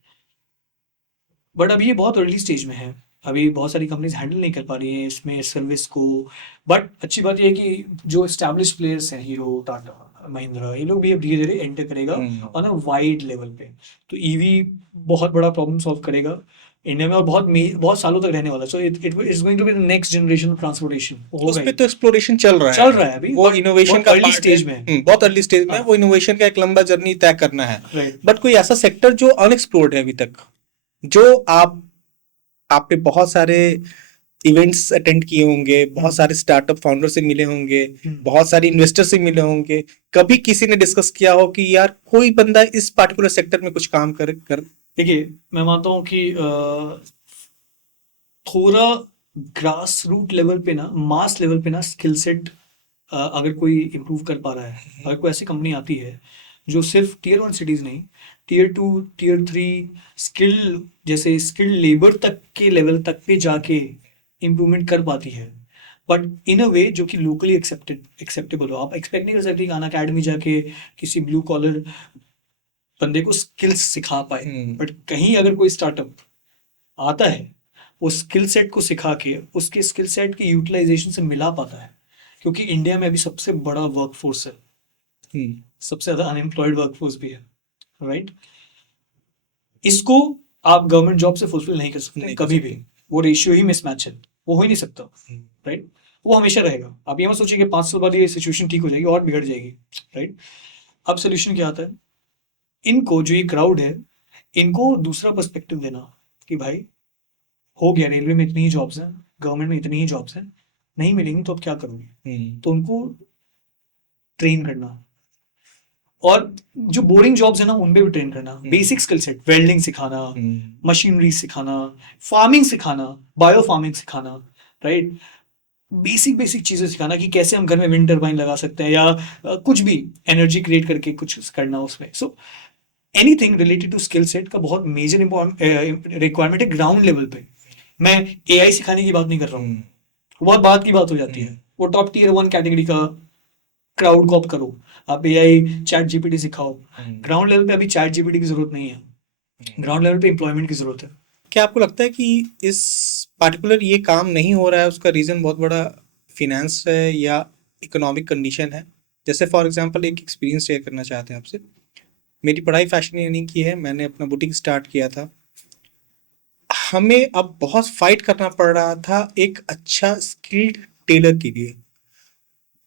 बट अभी ये बहुत अर्ली स्टेज में है, अभी बहुत सारी कंपनीज हैंडल नहीं कर पा रही हैं इसमें सर्विस को। बट अच्छी बात ये है कि जो एस्टैब्लिश प्लेयर्स हैं, हीरो, टाटा, महिंद्रा, ये लोग भी अब धीरे धीरे एंटर करेगा ऑन अ वाइड लेवल पे। तो ईवी बहुत बड़ा प्रॉब्लम सॉल्व करेगा इंडिया में, और बहुत सालों तक रहने वाला। So it is going to be the next generation of transportation. उस पे तो एक्सप्लोरेशन चल रहा है अभी, वो इनोवेशन का अर्ली स्टेज में है। बहुत अर्ली स्टेज में, वो इनोवेशन का एक लंबा जर्नी तय करना है, राइट। बट कोई ऐसा सेक्टर जो अनएक्सप्लोर्ड है अभी तक, जो आपने बहुत सारे इवेंट्स अटेंड किए होंगे, बहुत सारे स्टार्टअप फाउंडर से मिले होंगे, बहुत सारे इन्वेस्टर से मिले होंगे, कभी किसी ने डिस्कस किया हो कि यार कोई बंदा इस पार्टिकुलर सेक्टर में कुछ काम कर देखिए, मैं मानता हूँ कि थोड़ा ग्रास रूट लेवल पे ना, मास लेवल पे ना, स्किल सेट अगर कोई इम्प्रूव कर पा रहा है, अगर कोई ऐसी कंपनी आती है जो सिर्फ टियर 1 सिटीज़ नहीं, टियर 2, टियर 3 स्किल, जैसे स्किल्ड लेबर तक के लेवल तक पे जाके इम्प्रूवमेंट कर पाती है, बट इन अ वे जो कि लोकली एक्सेप्टेबल हो। आप एक्सपेक्ट नहीं कर सकते कि अन अकेडमी जाके किसी ब्लू कॉलर बंदे को स्किल्स सिखा पाए, बट कहीं अगर कोई स्टार्टअप आता है, वो स्किल सेट को सिखा के उसके स्किल सेट की यूटिलाइजेशन से मिला पाता है, क्योंकि इंडिया में अभी सबसे बड़ा वर्कफोर्स है, सबसे ज़्यादा अनएम्प्लॉयड वर्कफोर्स भी है, राइट। इसको आप गवर्नमेंट जॉब से फुलफिल नहीं कर सकते कभी भी, वो रेशियो ही मिसमैच है, वो हो ही नहीं सकता, राइट। वो हमेशा रहेगा। आप ये मत सोचिए कि 5 साल बाद ये सिचुएशन ठीक हो जाएगी, और बिगड़ जाएगी, राइट। अब सोल्यूशन क्या आता है, इनको जो ये क्राउड है, इनको दूसरा पर्सपेक्टिव देना कि भाई हो गया, रेलवे में इतनी ही जॉब्स हैं, गवर्नमेंट में इतनी ही जॉब्स हैं, नहीं मिलेंगी तो अब क्या करोगे, तो उनको ट्रेन करना, और जो बोरिंग जॉब्स है ना उनपे भी ट्रेन करना, बेसिक स्किल सेट, वेल्डिंग सिखाना, मशीनरी सिखाना, फार्मिंग सिखाना, बायो फार्मिंग सिखाना, राइट, बेसिक बेसिक चीजें सिखाना कि कैसे हम घर में विंड टरबाइन लगा सकते हैं, या कुछ भी एनर्जी क्रिएट करके कुछ करना उसमें। So anything related to skill set का बहुत मेजर रिक्वायरमेंट है ग्राउंड लेवल पे। मैं एआई सिखाने की बात नहीं कर रहा हूँ, वो बहुत बात की बात हो जाती है, वो टॉप टीयर 1 कैटेगरी का क्राउड कॉप करो, आप एआई चैट जीपीटी सिखाओ। ग्राउंड लेवल पे अभी चैट जीपीटी की जरूरत नहीं है, ग्राउंड लेवल पे एम्प्लॉयमेंट की जरूरत है। क्या आपको लगता है कि इस पार्टिकुलर ये काम नहीं हो रहा है, उसका रीज़न बहुत बड़ा फिनेंस है या इकोनॉमिक कंडीशन है? जैसे फॉर एग्जांपल एक एक्सपीरियंस शेयर करना चाहते हैं आपसे। मेरी पढ़ाई फैशन डिजाइनिंग की है, मैंने अपना बुटीक स्टार्ट किया था। हमें अब बहुत फाइट करना पड़ रहा था एक अच्छा स्किल्ड टेलर के लिए।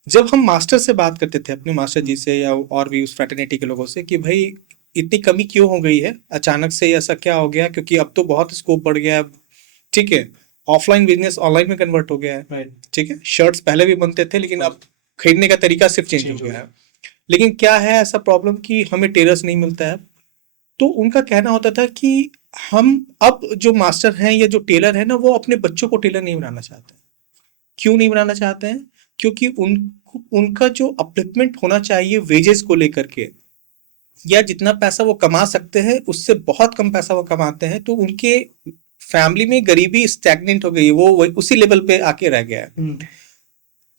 जब हम मास्टर से बात करते थे, अपने मास्टर जी से या और भी उस फ्रेटर्निटी के लोगों से, कि भाई इतनी कमी क्यों हो गई है अचानक से, ऐसा क्या हो गया, क्योंकि अब तो बहुत स्कोप बढ़ गया है, ठीक है, ऑफलाइन बिजनेस ऑनलाइन में कन्वर्ट हो गया है, ठीक है, शर्ट्स पहले भी बनते थे लेकिन अब खरीदने का तरीका सिर्फ चेंज हो गया है। लेकिन क्या है ऐसा प्रॉब्लम कि हमें टेलर्स नहीं मिलता है। तो उनका कहना होता था कि हम अब जो मास्टर हैं या जो टेलर है ना, वो अपने बच्चों को टेलर नहीं बनाना चाहते। क्यों नहीं बनाना चाहते हैं? क्योंकि उनका जो अपलिफ्टमेंट होना चाहिए वेजेस को लेकर के, या जितना पैसा वो कमा सकते हैं उससे बहुत कम पैसा वो कमाते हैं, तो उनके फैमिली में गरीबी स्टैग्नेंट हो गई है, वो उसी लेवल पे आके रह गया है।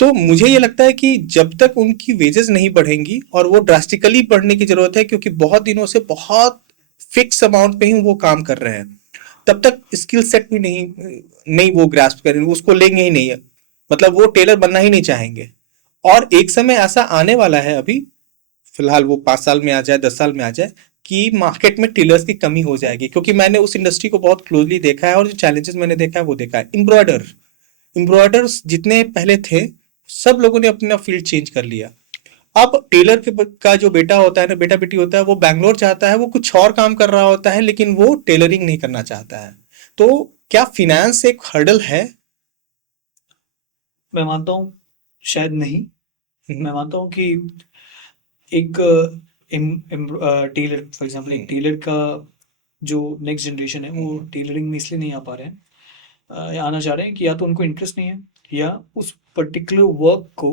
तो मुझे ये लगता है कि जब तक उनकी वेजेस नहीं बढ़ेंगी, और वो ड्रास्टिकली बढ़ने की जरूरत है क्योंकि बहुत दिनों से बहुत फिक्स अमाउंट पे ही वो काम कर रहे हैं, तब तक स्किल सेट भी नहीं वो ग्रास्प करेंगे, उसको लेंगे ही नहीं, मतलब वो टेलर बनना ही नहीं चाहेंगे। और एक समय ऐसा आने वाला है, अभी फिलहाल वो 5 साल में आ जाए, 10 साल में आ जाए, कि मार्केट में टेलर्स की कमी हो जाएगी। क्योंकि मैंने उस इंडस्ट्री को बहुत क्लोजली देखा है और जो चैलेंजेस मैंने देखा है वो देखा है। एम्ब्रॉयडर्स जितने पहले थे, सब लोगों ने अपना फील्ड चेंज कर लिया। अब टेलर का जो बेटा होता है ना, बेटा बेटी होता है, वो बैंगलोर चाहता है, वो कुछ और काम कर रहा होता है, लेकिन वो टेलरिंग नहीं करना चाहता है। तो क्या फिनेंस एक हर्डल है? मैं मानता हूँ शायद नहीं। मैं मानता हूँ कि एक टेलर, फॉर एग्जांपल, एक टेलर का जो नेक्स्ट जनरेशन है वो टेलरिंग में इसलिए नहीं आ पा रहे हैं, या आना चाह रहे हैं कि या तो उनको इंटरेस्ट नहीं है, या उस पर्टिकुलर वर्क को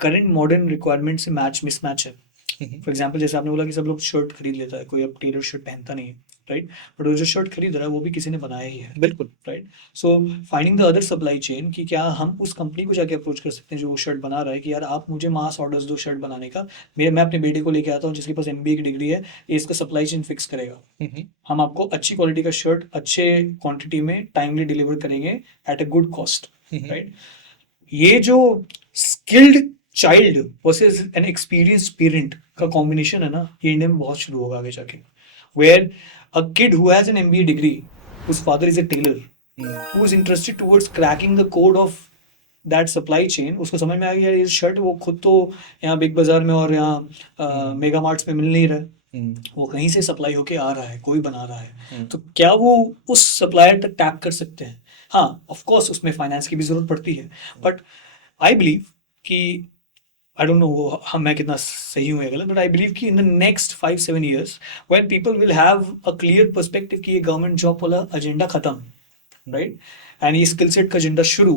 करंट मॉडर्न रिक्वायरमेंट से मिसमैच है। फॉर एग्जांपल, जैसे आपने बोला कि सब लोग शर्ट खरीद लेता है, कोई अब टेलर शर्ट पहनता नहीं है, राइट, बट वो जो शर्ट खरीद रहा है वो भी किसी ने बनाया ही है, बिल्कुल, right. So finding the other supply chain, कि क्या हम उस कंपनी को जाके अप्रोच कर सकते हैं जो वो शर्ट बना रहा है, कि यार आप मुझे मास ऑर्डर्स दो शर्ट बनाने का, मैं अपने बेटे को लेके आता हूँ जिसके पास MBA की डिग्री है, ये इसका सप्लाई चेन फिक्स करेगा, हम आपको अच्छी क्वालिटी का शर्ट अच्छे क्वांटिटी में टाइमली डिलीवर करेंगे at a good cost, right. ये जो skilled child versus N experienced parent का कॉम्बिनेशन है ना, ये इंडिया में बहुत शुरू होगा आगे जाके, where a kid who has an MBA degree, whose father is a tailor, who is interested towards cracking the code of that supply chain, उसको समझ में आ गया ये शर्ट वो खुद तो यहाँ बिग बाजार में और यहाँ मेगा मार्ट्स में मिल नहीं रहा है, वो कहीं से सप्लाई होके आ रहा है, कोई बना रहा है, तो क्या वो उस सप्लायर तक टैप कर सकते हैं? हाँ, ऑफ कोर्स उसमें फाइनेंस की भी जरूरत पड़ती है, बट आई बिलीव कि आई डोंट नो हम मैं कितना सही हूँ या गलत, बट आई बिलीव कि in the next 5-7 years when people will have a clear perspective कि ये गवर्नमेंट जॉब वाला एजेंडा खत्म, राइट, एंड ये स्किल सेट का एजेंडा शुरू,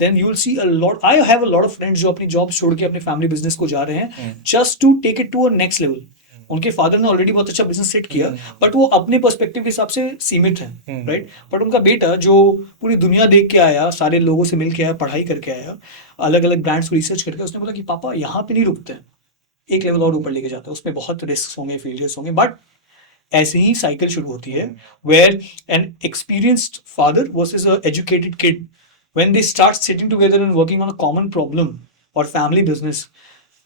then you will see a lot, I have a lot of friends जो अपनी job छोड़ के अपने फैमिली बिजनेस को जा रहे हैं just to take it to a next level. उनके फादर ने ऑलरेडी बहुत अच्छा बिजनेस सेट किया, बट वो अपने पर्सपेक्टिव के हिसाब से सीमित है, राइट, बट उनका बेटा जो पूरी दुनिया देख के आया, सारे लोगों से मिल के आया, पढ़ाई करके आया, अलग अलग ब्रांड्स को रिसर्च करके, उसने बोला कि पापा यहाँ पे नहीं रुकते, एक लेवल और ऊपर लेके जाते हैं, उसमें बहुत रिस्क होंगे, फेलियर्स होंगे, बट ऐसे ही साइकिल शुरू होती है, where an experienced father versus a educated kid, when they start sitting together and working on a common problem और फैमिली बिजनेस,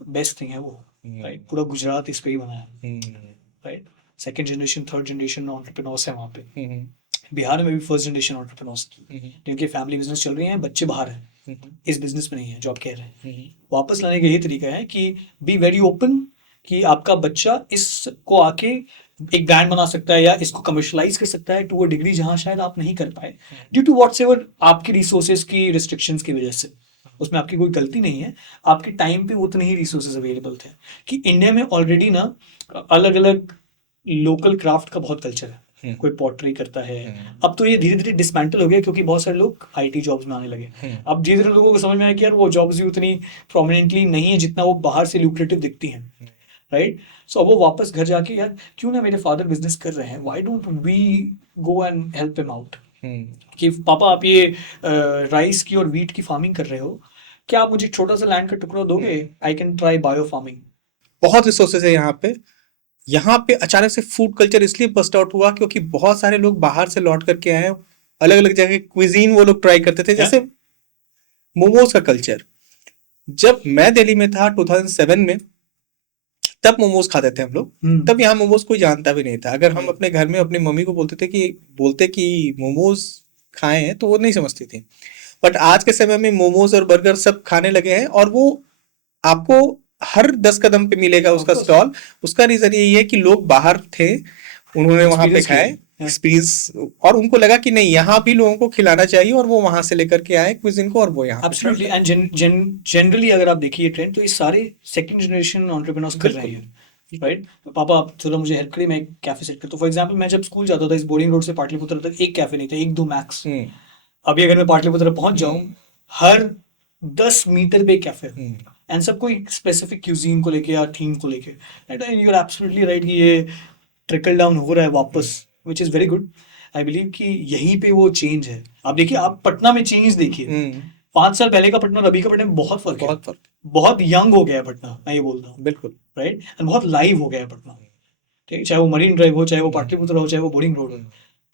बेस्ट थिंग है वो, राइट। पूरा गुजरात इस पे ही बना है, right. Second generation, third generation entrepreneurs है वहाँ पे। बिहार में भी फर्स्ट जनरेशन एंटरप्रेन्योर्स, जिनके फैमिली बिजनेस चल रही हैं, बच्चे बाहर हैं, इस बिजनेस में नहीं है जो आप कह रहे हैं। वापस लाने का यही तरीका है कि बी वेरी ओपन, कि आपका बच्चा इसको आके एक ब्रांड बना सकता है या इसको कमर्शलाइज कर सकता है टू अ डिग्री जहां शायद आप नहीं कर पाए, ड्यू टू व्हाट्सएवर आपकी रिसोर्सेज की रिस्ट्रिक्शंस की वजह से, उसमें आपकी कोई गलती नहीं है, आपके टाइम पे उतने ही रिसोर्सेज अवेलेबल थे। कि इंडिया में ऑलरेडी ना अलग अलग लोकल क्राफ्ट का बहुत कल्चर है, कोई पॉटरी करता है। अब तो ये धीरे धीरे डिसमेंटल हो गया क्योंकि बहुत सारे लोग आईटी जॉब्स में आने लगे। अब धीरे धीरे लोगों को समझ में आया कि यार वो जॉब्स भी उतनी प्रोमिनेंटली नहीं है जितना वो बाहर से ल्यूक्रेटिव दिखती हैं, राइट। सो अब वो वापस घर जाके यार क्यों ना मेरे फादर बिजनेस कर रहे हैं, why don't we go and help him out. कि पापा आप ये राइस की और वीट की फार्मिंग कर रहे हो, क्या आप मुझे एक छोटा सा लैंड का टुकड़ा दोगे, I can try bio farming. बहुत रिसोर्सेज है यहाँ पे अचानक से फूड कल्चर इसलिए बस्ट आउट हुआ क्योंकि बहुत सारे लोग बाहर से लौट करके आए, अलग अलग जगह क्विजीन वो लोग ट्राई करते थे। जैसे मोमोज का कल्चर, जब मैं दिल्ली में था 2007 में, तब मोमोज खाते थे हम लोग। तब यहाँ मोमोज कोई जानता भी नहीं था। अगर हम अपने घर में अपनी मम्मी को बोलते कि मोमोज खाए हैं तो वो नहीं समझती थी। बट आज के समय में मोमोज और बर्गर सब खाने लगे हैं और वो आपको हर 10 कदम पे मिलेगा उसका स्टॉल। उसका रीजन यही है कि लोग बाहर थे, उन्होंने वहां पे खाए एक्सपीरियंस, और उनको लगा कि नहीं यहाँ भी लोगों को खिलाना चाहिए, और वो वहां से लेकर के आए क्विज़िन को और वो यहाँ एब्सोल्युटली। एंड जनरली अगर आप देखिए ट्रेंड तो ये सारे सेकंड जनरेशन एंटरप्रेन्योर्स कर रहे हैं, राइट। पापा आप थोड़ा मुझे हेल्प करिए, मैं एक कैफे सेट कर। तो फॉर एग्जांपल मैं जब स्कूल जाता था इस बोरिंग रोड से पाटलिपुत्र तक एक कैफे नहीं था, एक दो मैक्स। अभी अगर मैं पाटलिपुत्र पहुंच जाऊं, हर 10 मीटर पे एक कैफे, एंड सब कोई स्पेसिफिक क्यूजीन को लेके या थीम को लेके। यू आर एब्सोल्युटली राइट कि ये ट्रिकल डाउन हो रहा है वापस, which is very good. I believe कि यहीं पे वो चेंज है। आप देखिए, आप पटना में चेंज देखिए, 5 साल पहले का पटना और अभी का पटना में बहुत फर्क है। बहुत यंग हो गया है पटना, मैं ये बोलता हूँ। बिल्कुल, राइट। एंड बहुत लाइव हो गया है पटना, ठीक है, चाहे वो मरीन ड्राइव हो, चाहे वो पाटलिपुत्र हो, चाहे वो बोरिंग रोड हो।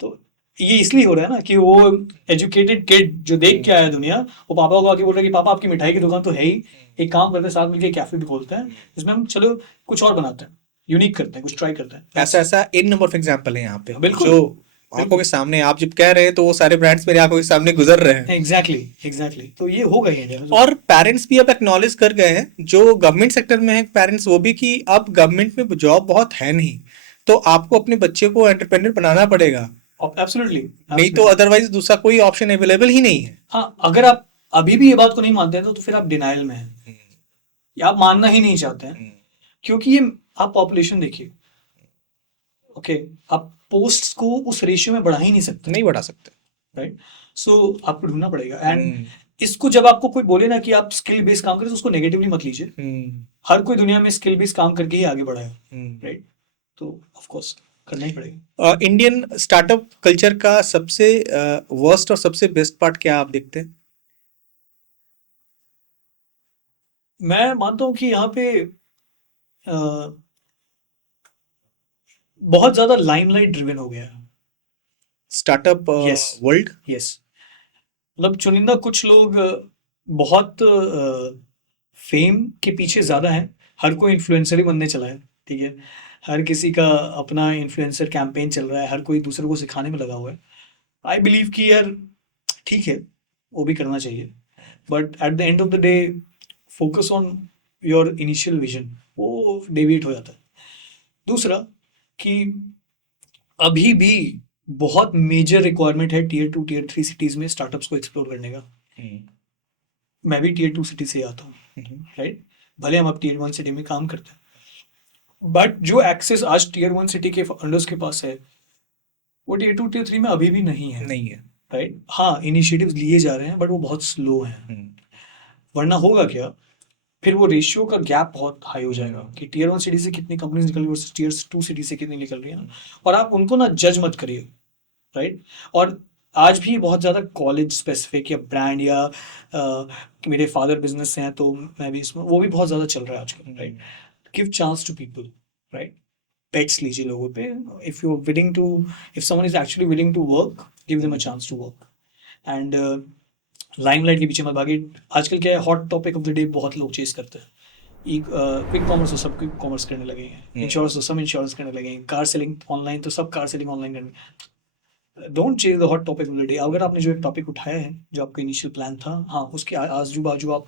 तो ये इसलिए हो रहा है ना कि वो एजुकेटेड किड जो देख के आया दुनिया, वो पापा को आके बोल रहा है कि पापा आपकी मिठाई की दुकान तो है ही, एक काम करते हैं साथ मिलकर कैफे भी खोलते हैं जिसमें हम चलो कुछ और बनाते हैं, यूनिक करते हैं, कुछ ट्राई करते हैं। ऐसा इन नंबर ऑफ एग्जांपल है यहाँ पे, बिल्कुल, जो आंखों के सामने आप जब कह रहे हैं तो वो सारे ब्रांड्स मेरी आंखों के सामने गुजर रहे हैं। एग्जैक्टली। तो ये हो गई है। और पेरेंट्स भी अब एक्नॉलेज कर गए हैं, जो गवर्नमेंट सेक्टर में है पेरेंट्स, वो भी, कि अब गवर्नमेंट में जॉब बहुत है नहीं, तो आपको अपने बच्चे को एंटरप्रेन्योर बनाना पड़ेगा। एब्सोल्युटली, नहीं तो अदरवाइज दूसरा कोई ऑप्शन अवेलेबल ही नहीं है। हाँ, अगर आप अभी भी ये बात को नहीं मानते हैं तो फिर आप डिनाइल में हैं, या आप मानना ही नहीं चाहते हैं। क्योंकि ये आप पॉपुलेशन देखिए, ओके, आप पोस्ट को उस रेशियो में बढ़ा ही नहीं बढ़ा सकते, राइट। सो आपको ढूंढना पड़ेगा। एंड इसको जब आपको कोई बोले ना कि आप स्किल बेस्ड काम करें तो उसको नेगेटिवली मत लीजिए। हर कोई दुनिया में स्किल बेस्ड काम करके ही आगे बढ़ा है, राइट। तो ऑफ कोर्स करना ही पड़ेगा। इंडियन स्टार्टअप कल्चर का सबसे वर्स्ट और सबसे बेस्ट पार्ट क्या आप देखते हैं? मैं मानता हूँ कि यहाँ पे बहुत ज्यादा लाइमलाइट ड्रिवन हो गया है स्टार्टअप वर्ल्ड। यस, मतलब चुनिंदा कुछ लोग बहुत फेम के पीछे ज्यादा हैं। हर कोई इन्फ्लुएंसर ही बनने चला है, ठीक है। हर किसी का अपना इन्फ्लुएंसर कैंपेन चल रहा है, हर कोई दूसरे को सिखाने में लगा हुआ है। आई बिलीव कि यार ठीक है, वो भी करना चाहिए, but at the end of the day focus on your initial vision, वो डेविएट हो जाता है। दूसरा कि अभी भी बहुत मेजर रिक्वायरमेंट है टीयर 2 टीयर 3 सिटीज में स्टार्टअप्स को एक्सप्लोर करने का। मैं भी टीयर 2 सिटी से आता हूँ, राइट। भले हम अब टीयर 1 सिटी में काम करते हैं, बट जो एक्सेस आज टीयर 1 सिटी के फंडर्स के पास है वो टीयर 2 टीयर 3 में अभी भी नहीं है, राइट। हाँ, इनिशिएटिव्स लिए जा रहे हैं बट वो बहुत स्लो हैं। वरना होगा क्या, फिर वो रेशियो का गैप बहुत हाई हो जाएगा कि टीयर 1 सिटी से कितनी कंपनीज निकल रही है वर्सेस टीयर 2 सिटी से कितनी निकल रही है ना। और आप उनको ना जज मत करिए, राइट। और आज भी बहुत ज़्यादा कॉलेज स्पेसिफिक या ब्रांड या मेरे फादर बिजनेस हैं तो मैं भी इसमें, वो भी बहुत ज़्यादा चल रहा है आजकल, right. Give chance to people, right. Bets लीजिए लोगों पे। If you are willing to, if someone is actually willing to work, give them a chance to work. And limelight के पीछे मत भागिए। आजकल क्या है, hot topic of the day बहुत लोग चेस करते हैं। क्विक कॉमर्स तो सब क्विक कॉमर्स करने लगे हैं, इंश्योरेंस तो सब इंश्योरेंस करने लगे हैं, कार सेलिंग ऑनलाइन तो सब कार सेलिंग ऑनलाइन करने। Don't chase the hot topic of the day. अगर आपने जो एक टॉपिक उठाया है, जो आपका इनिशियल प्लान था, हाँ, उसके आजू बाजू आप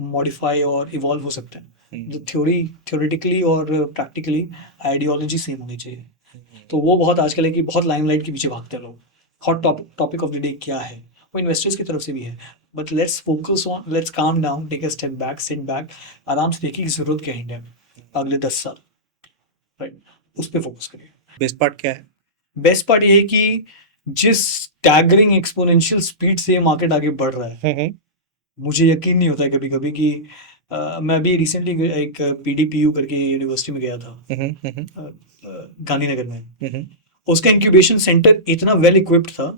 मॉडिफाई और इवॉल्व हो सकते हैं। जो थ्योरेटिकली और प्रैक्टिकली आइडियोलॉजी सेम होनी चाहिए। तो वो बहुत आजकल है कि बहुत लाइमलाइट के पीछे भागते हैं लोग। Hot topic of the day क्या है, वो इन्वेस्टर्स की तरफ से भी है, but let's focus on, let's calm down, take a step back, sit back, आराम से देखिए कि जरूरत क्या है इंडिया में अगले 10 साल, राइट, उस पर फोकस करिए। बेस्ट पार्ट क्या है? बेस्ट पार्ट ये है कि जिस स्टैगरिंग एक्सपोनेंशियल स्पीड से ये मार्केट आगे बढ़ रहा है, मुझे यकीन नहीं होता है कभी कभी कि मैं अभी रिसेंटली एक पीडीपीयू करके यूनिवर्सिटी में गया था, गांधीनगर में। उसका इंक्यूबेशन सेंटर इतना वेल इक्विप्ड था,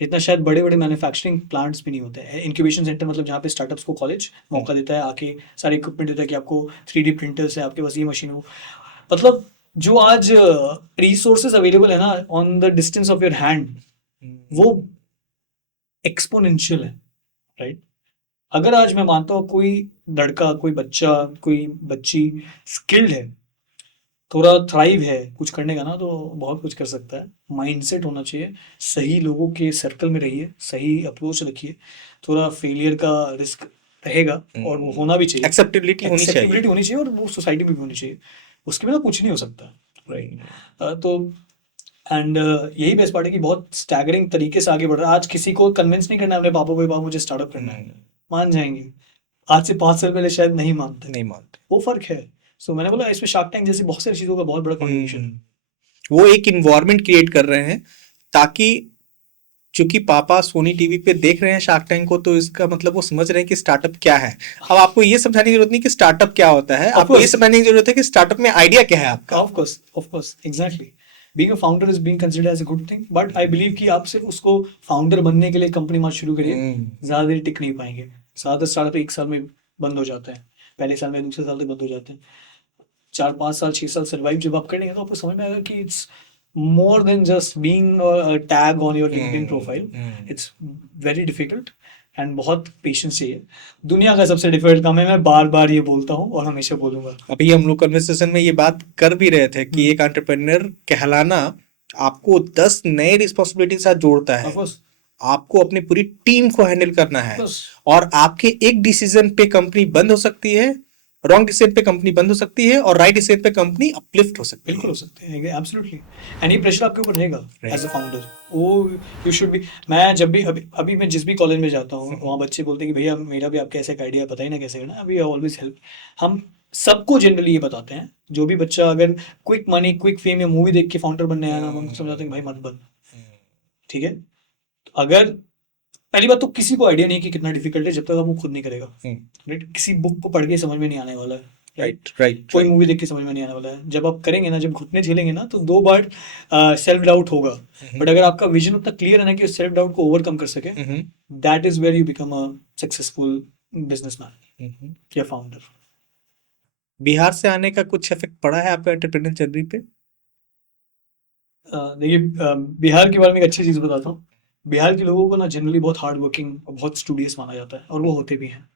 इतना शायद बड़े बड़े मैन्युफैक्चरिंग प्लांट्स भी नहीं होते हैं। इंक्यूबेशन सेंटर मतलब जहाँ पे स्टार्टअप्स को कॉलेज मौका देता है, आके सारे इक्विपमेंट देता है कि आपको 3D प्रिंटर्स है, आपके पास ये मशीन हो। मतलब जो आज रिसोर्सेज अवेलेबल है ना on the distance of your hand, वो एक्सपोनेंशियल है, राइट। अगर आज मैं मानता हूँ कोई लड़का, कोई बच्चा, कोई बच्ची स्किल्ड है, थोड़ा थ्राइव है कुछ करने का ना, तो बहुत कुछ कर सकता है। माइंडसेट होना चाहिए, सही लोगों के सर्कल में रहिए, सही अप्रोच रखिए, थोड़ा फेलियर का रिस्क रहेगा और वो होना भी चाहिए, एक्सेप्टेबिलिटी होनी चाहिए, एक्सेप्टेबिलिटी होनी चाहिए, और वो सोसाइटी में भी होनी चाहिए, उसके बिना कुछ नहीं हो सकता, राइट। तो एंड यही बेस्ट पार्ट है कि बहुत स्टैगरिंग तरीके से आगे बढ़ रहा है। आज किसी को कन्विंस नहीं करना है अपने पापा को, पापा मुझे स्टार्टअप करना है, मान जाएंगे। आज से 5 साल पहले शायद नहीं मानते, वो फर्क है। सो मैंने बोला इसमें शार्क टैंक जैसी बहुत सारी चीजों का बहुत बड़ा कॉन्ट्रीब्यूशन। वो एक इन्वायरमेंट क्रिएट कर रहे हैं ताकि, चूंकि पापा सोनी टीवी पे देख रहे हैं शार्क टैंक को, तो इसका मतलब वो समझ रहे हैं कि स्टार्टअप क्या है। अब आपको ये समझाने की जरूरत नहीं कि स्टार्टअप क्या होता है, आपको ये समझाने की जरूरत है कि स्टार्टअप में आइडिया क्या है आपका। Of course exactly, being a founder is being considered as a good thing, but I believe कि आप सिर्फ उसको फाउंडर बनने के लिए कंपनी मत शुरू करिए, ज्यादा देर टिक नहीं पाएंगे। ज्यादातर स्टार्टअप 1 साल में बंद हो जाते हैं, पहले साल में, दूसरे साल तक बंद हो जाते हैं। 4-5 साल 6 साल सर्वाइव जब आप करेंगे तो आपको समझ में आएगा कि it's more than just being a tag on your LinkedIn profile. It's very difficult and बहुत पेशेंस चाहिए। दुनिया का सबसे डिफिकल्ट काम है, मैं बार बार ये बोलता हूँ और हमेशा बोलूंगा। अभी हम लोग कन्वर्सेशन में ये बात कर भी रहे थे कि एक एंटरप्रेन्योर कहलाना आपको 10 नए रिस्पॉन्सिबिलिटी के साथ जोड़ता है। आपको अपनी पूरी टीम को हैंडल करना है, और आपके एक डिसीजन पे कंपनी बंद हो सकती है, रॉन्ग डिसीजन पे कंपनी बंद हो सकती है, और राइट डिसीजन पे कंपनी अपलिफ्ट हो सकती है। बिल्कुल हो सकते हैं, एब्सोल्युटली। एंड ये प्रेशर आपके ऊपर रहेगा एज अ फाउंडर। वो यू शुड बी, मैं जब भी अभी मैं जिस भी कॉलेज में जाता हूँ वहाँ बच्चे बोलते हैं कि भैया मेरा भी आपके ऐसे एक आइडिया पता ही ना कैसे करना, अभी ऑलवेज हेल्प। हम सबको जनरली ये बताते हैं, जो भी बच्चा अगर क्विक मनी, क्विक फेम या मूवी देख के फाउंडर बनने आया ना, हम समझाते हैं भाई मत बन, ठीक है। अगर पहली बात तो किसी को आइडिया नहीं कि कितना डिफिकल्ट है जब तक वो खुद नहीं करेगा, राइट। किसी बुक को पढ़ के समझ में नहीं आने वाला है, राइट। कोई मूवी देख के समझ में नहीं आने वाला है। जब आप करेंगे ना, जब घुटने झेलेंगे ना, तो 2 बार सेल्फ डाउट होगा, बट अगर आपका विजन उतना क्लियर है ना कि उस सेल्फ डाउट को ओवरकम कर सके, that is where you become a successful businessman या फाउंडर। बिहार से आने का कुछ इफेक्ट पड़ा है आपका एंटरप्रेन्योर जर्नी पे? देखिए, बिहार के बारे में एक अच्छी चीज़ बताता हूँ। बिहार के लोगों को ना जनरली बहुत हार्ड वर्किंग और बहुत स्टूडियस माना जाता है, और वो होते भी हैं।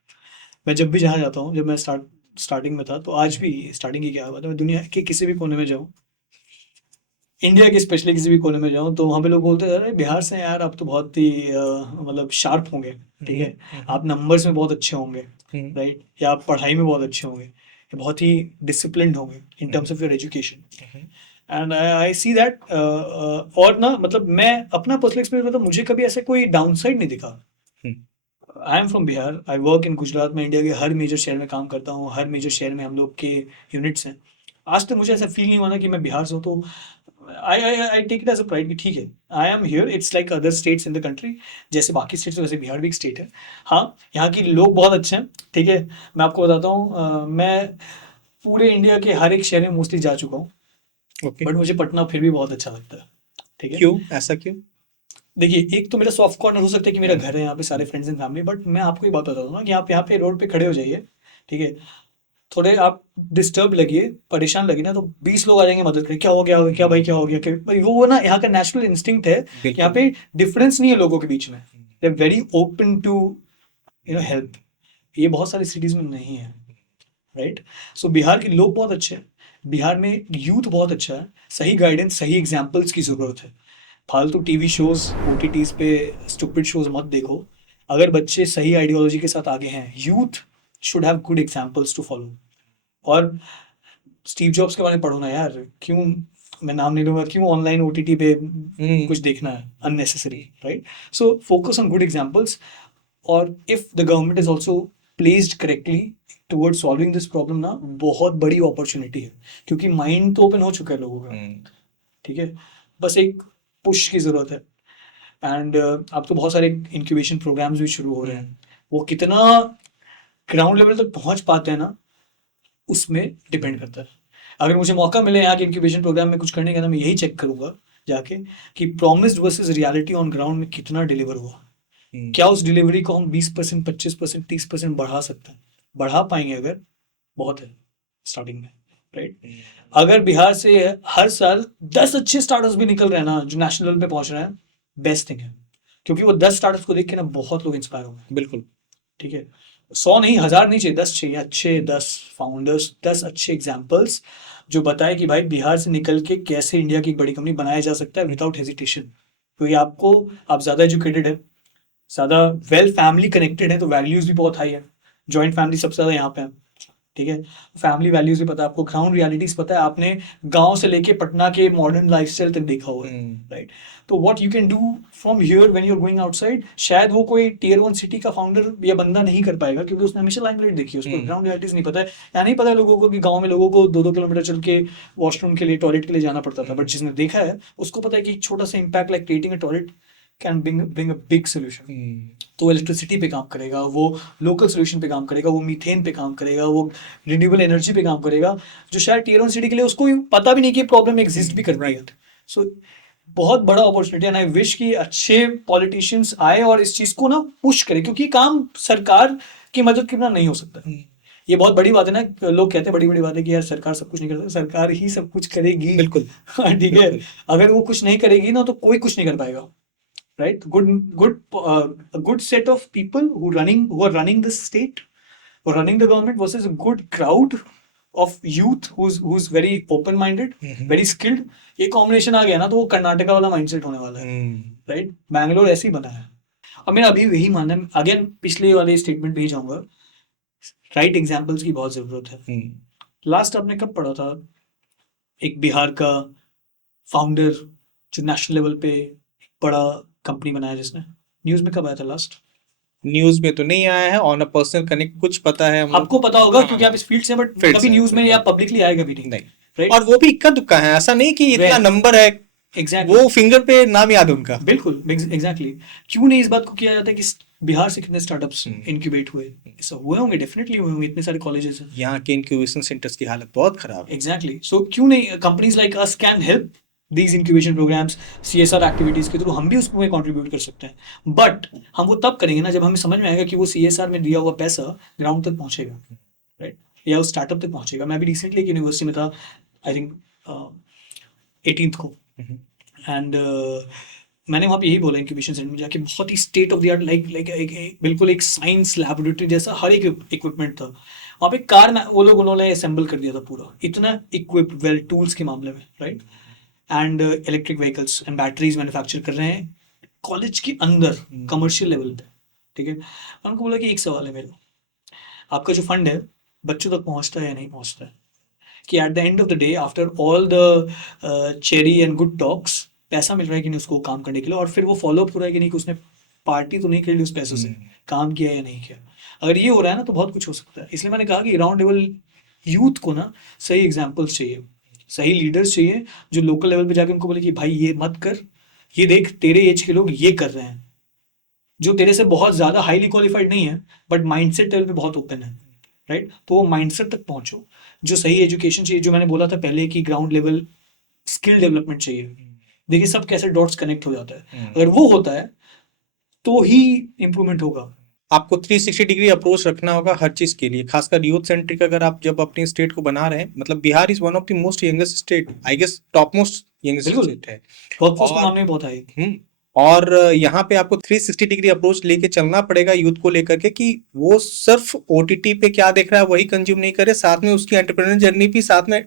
मैं जब भी जहाँ जाता हूँ, जब मैं स्टार्टिंग में था, तो आज भी स्टार्टिंग की क्या बात है, मैं दुनिया के किसी भी कोने में जाऊँ, इंडिया के स्पेशली किसी भी कोने में जाऊँ, तो वहाँ पे लोग बोलते हैं अरे बिहार से हैं यार, आप तो बहुत ही मतलब शार्प होंगे, ठीक है, आप नंबर्स में बहुत अच्छे होंगे, राइट, या आप पढ़ाई में बहुत अच्छे होंगे, या बहुत ही डिसिप्लिन्ड होंगे in terms of your education. And I see that, और ना मतलब मैं अपना पर्सनल एक्सपीरियंस मतलब मुझे कभी ऐसे कोई डाउनसाइड नहीं दिखा। I am from Bihar, I work in Gujarat में, इंडिया के हर मेजर शहर में काम करता हूँ, हर मेजर शहर में हम लोग के यूनिट्स हैं। आज तक मुझे ऐसा फील नहीं हुआ ना कि मैं बिहार से हूँ, तो I take it as a pride कि ठीक है, I am here, it's like other states in the country. जैसे बाकी स्टेट्स वैसे बिहार भी एक स्टेट है। हाँ, यहाँ के लोग बहुत अच्छे हैं, ठीक है। मैं आपको बताता हूँ, मैं पूरे इंडिया के हर एक शहर में मोस्टली जा चुका हूँ, बट मुझे पटना फिर भी बहुत अच्छा लगता है, ठीक है। क्यों, ऐसा क्यों? देखिए, एक तो मेरा सॉफ्ट कॉर्नर हो सकता है कि मेरा घर है यहाँ पे, सारे फ्रेंड्स एंड फैमिली, बट मैं आपको एक बात बताता हूँ ना कि आप यहाँ पे रोड पे खड़े हो जाइए, ठीक है, थोड़े आप डिस्टर्ब लगिए, परेशान लगे ना, तो 20 लोग आ जाएंगे मदद करें, क्या हो गया, क्या भाई क्या हो गया, क्या भाई, वो ना यहाँ का नेचुरल इंस्टिंक्ट है। यहाँ पे डिफरेंस नहीं है लोगों के बीच में, they are very open to help. ये बहुत सारी सिटीज में नहीं है, राइट। सो बिहार के लोग बहुत अच्छे हैं, बिहार में यूथ बहुत अच्छा है, सही गाइडेंस, सही एग्जाम्पल्स की ज़रूरत है। फालतू टीवी शोज, OTTs पे स्टूपिड शोज मत देखो। अगर बच्चे सही आइडियोलॉजी के साथ आगे हैं, youth should have good examples to follow. और स्टीव जॉब्स के बारे में पढ़ो ना यार, क्यों, मैं नाम नहीं लूंगा, क्यों ऑनलाइन OTT पे कुछ देखना है unnecessary, right. So focus on good examples. और if the government is also placed correctly toward solving this problem ना, बहुत बड़ी अपॉर्चुनिटी है, क्योंकि माइंड तो ओपन हो चुका है लोगों का, ठीक है, बस एक पुश की जरूरत है। एंड अब तो बहुत सारे इंक्यूबेशन प्रोग्राम्स भी शुरू हो रहे हैं, वो कितना ग्राउंड लेवल तक पहुंच पाते हैं ना, उसमें डिपेंड करता है। अगर मुझे मौका मिले यहाँ के इंक्यूबेशन प्रोग्राम में कुछ करने का, ना मैं यही चेक करूंगा जाके कि promised versus reality on ground में कितना डिलीवर हुआ, क्या उस डिलीवरी को हम 20%, 25%, 30% बढ़ा सकते हैं। बढ़ा पाएंगे अगर, बहुत है स्टार्टिंग में, राइट। अगर बिहार से हर साल 10 अच्छे स्टार्टअप्स भी निकल रहे हैं ना, जो नेशनल लेवल पे पहुंच रहे हैं, बेस्ट थिंग है, क्योंकि वो 10 स्टार्टअप्स को देख के ना बहुत लोग इंस्पायर होंगे। बिल्कुल, ठीक है, 100 नहीं, 1000 नहीं चाहिए, 10 चाहिए, अच्छे 10 फाउंडर्स, 10 अच्छे एग्जाम्पल्स जो बताए कि भाई बिहार से निकल के कैसे इंडिया की एक बड़ी कंपनी बनाया जा सकता है विदाउट हेजिटेशन। क्योंकि आप ज़्यादा एजुकेटेड है, ज़्यादा वेल फैमिली कनेक्टेड है, तो वैल्यूज़ भी बहुत हाई है, जॉइंट फैमिली सबसे ज़्यादा यहाँ पे है, ठीक है, फैमिली वैल्यूज भी पता है आपको, ग्राउंड रियलिटीज पता है, आपने गांव से लेके पटना के मॉडर्न लाइफस्टाइल तक देखा हुआ है, राइट। तो what you can do from here when you are going outside, शायद वो कोई टियर 1 सिटी का फाउंडर या बंदा नहीं कर पाएगा, क्योंकि उसने हमेशा लाइमलाइट देखी है, उसको ग्राउंड रियलिटीज नहीं पता है, या नहीं पता है लोगों को कि गाँव में लोगों को 2-2 किलोमीटर चल के वॉशरूम के लिए, टॉयलेट के लिए जाना पड़ता था। बट जिसने देखा है उसको पता है कि एक छोटा सा impact like creating a toilet can bring a big solution. तो इलेक्ट्रिसिटी पे काम करेगा, वो लोकल सोल्यूशन पे काम करेगा, वो मीथेन पे काम करेगा, वो रिन्यूएबल एनर्जी पे काम करेगा, जो शायद टियर 1 सिटी के लिए उसको पता भी नहीं कि प्रॉब्लम एग्जिस्ट भी कर रही है। सो बहुत बड़ा अपॉर्चुनिटी है, एंड आई विश कि अच्छे पॉलिटिशियंस आए और इस चीज को ना पुश करें, क्योंकि काम सरकार की मदद के बिना नहीं हो सकता। ये बहुत बड़ी बात है ना, लोग कहते हैं बड़ी बड़ी बात है कि यार सरकार सब कुछ नहीं कर सकती, सरकार ही सब कुछ करेगी। बिल्कुल, ठीक है, अगर वो कुछ नहीं करेगी ना, तो कोई कुछ नहीं कर पाएगा, right? A good set of people who are running this state, who are running the government, versus a good crowd of youth who's very open minded, very skilled. ये कॉम्बिनेशन आ गया ना, तो वो कर्नाटका वाला माइंडसेट होने वाला है, राइट। बैंगलोर ऐसे ही बना है। अब मेरा अभी यही मानना है, अगेन पिछले वाले स्टेटमेंट पे ही जाऊंगा, राइट एग्जाम्पल्स की बहुत जरूरत है। लास्ट आपने कब पढ़ा था एक बिहार का फाउंडर जो नेशनल लेवल पे बड़ा कंपनी बनाया, जिसने न्यूज में कब आया था लास्ट? न्यूज में तो नहीं आया है, ऑन अ पर्सनल कनेक्ट कुछ पता है हम आपको पता होगा क्योंकि आप इस फील्ड से, बट कभी न्यूज में या पब्लिकली आएगा भी नहीं, राइट। और वो भी इक्का दुक्का है, ऐसा नहीं कि इतना नंबर है, एग्जैक्टली वो फिंगर पे नाम याद है उनका। बिल्कुल, एग्जैक्टली। क्यों नहीं इस बात को किया जाता है कि बिहार से कितने स्टार्टअप्स इनक्यूबेट हुए? ऐसा हुए होंगे, डेफिनेटली हुए होंगे, इतने सारे कॉलेजेस हैं। यहाँ के इनक्यूबेशन सेंटर्स की हालत बहुत खराब है। एग्जैक्टली, सो क्यों नहीं companies like us can help these incubation programs, CSR activities के थ्रू हम भी उसमें कंट्रीब्यूट कर सकते हैं। बट हम वो तब करेंगे ना जब हमें समझ में आएगा कि वो CSR में दिया हुआ पैसा ग्राउंड तक पहुंचेगा, राइट, या उस स्टार्टअप तक पहुंचेगा। मैं भी रिसेंटली एक यूनिवर्सिटी में था, आई थिंक 18th को, एंड मैंने वहाँ पे यही बोला इंक्यूबेशन सेंटर में जाके, बहुत ही state of the art, like बिल्कुल एक साइंस लैबोरेटरी जैसा हर एक इक्विपमेंट था वहाँ पे। कार वो लोग उन्होंने असेंबल कर दिया था पूरा, इतना इक्विप्ड वेल टूल्स के मामले में, right. And electric vehicles and batteries manufacture कर रहे हैं कॉलेज के अंदर कमर्शियल लेवल पे, ठीक है। उनको बोला कि एक सवाल है मेरा, आपका जो फंड है बच्चों तक पहुंचता है या नहीं पहुंचता है? कि at the end of the day, after all the cherry and good talks, पैसा मिल रहा है कि नहीं उसको काम करने के लिए, और फिर वो फॉलो अप हो रहा है कि नहीं, कि उसने पार्टी तो नहीं कर ली उस पैसों से, काम किया या नहीं किया। अगर ये हो रहा है ना, तो बहुत कुछ हो सकता है। इसलिए मैंने कहा कि राउंड लेवल यूथ को ना सही एग्जाम्पल्स चाहिए, सही लीडर्स चाहिए, जो लोकल लेवल पे जाके उनको बोले कि भाई ये मत कर, ये देख तेरे एज के लोग ये कर रहे हैं, जो तेरे से बहुत ज़्यादा हाईली क्वालिफाइड नहीं है बट माइंडसेट लेवल पे बहुत ओपन है, राइट। तो वो माइंडसेट तक पहुंचो, जो सही एजुकेशन चाहिए, जो मैंने बोला था पहले कि ग्राउंड लेवल स्किल डेवलपमेंट चाहिए। देखिए सब कैसे डॉट्स कनेक्ट हो जाता है, अगर वो होता है तो ही इम्प्रूवमेंट होगा। आपको 360 डिग्री अप्रोच रखना होगा हर चीज के लिए, खासकर यूथ सेंट्रिक। अगर आप जब अपनी स्टेट को बना रहे हैं, मतलब Bihar is one of the most youngest state, I guess top most youngest state है, वर्कफोर्स के मामले में बहुत हाई। और यहाँ पे आपको 360 डिग्री अप्रोच लेके चलना पड़ेगा यूथ को लेकर के, कि वो सिर्फ OTT पे क्या देख रहा है वही कंज्यूम नहीं करे, साथ में उसकी एंटरप्रेन्योर जर्नी भी साथ में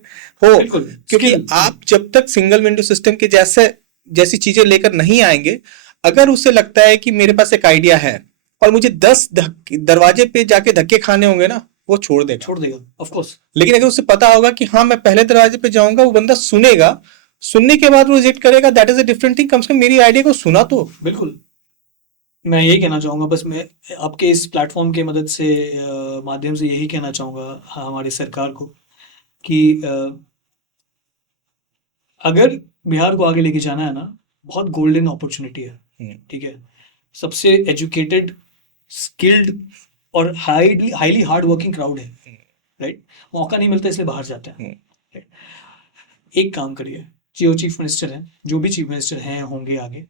हो। क्योंकि आप जब तक सिंगल विंडो सिस्टम के जैसी चीजें लेकर नहीं आएंगे, अगर उसे लगता है कि मेरे पास एक आइडिया है और मुझे 10 दरवाजे पे जाके धक्के खाने होंगे ना, वो छोड़ देगा ऑफ कोर्स। लेकिन अगर उसे पता होगा कि हाँ मैं पहले दरवाजे पे जाऊंगा, वो बंदा सुनेगा, सुनने के बाद वो रिजेक्ट करेगा, that is a different thing. कम से कम मेरी आइडिया को सुना तो। बिल्कुल, मैं यही कहना चाहूँगा, बस मैं आपके इस प्लेटफॉर्म के मदद से माध्यम से यही कहना चाहूँगा हमारी सरकार को कि अगर बिहार को आगे लेके जाना है ना, बहुत गोल्डन अपॉर्चुनिटी है, ठीक है। सबसे एजुकेटेड, स्किल्ड और हाईली हार्ड वर्किंग क्राउड है, राइट। मौका नहीं मिलता इसलिए बाहर जाते हैं, राइट। एक काम करिए, जो चीफ मिनिस्टर हैं, जो भी चीफ मिनिस्टर हैं होंगे आगे,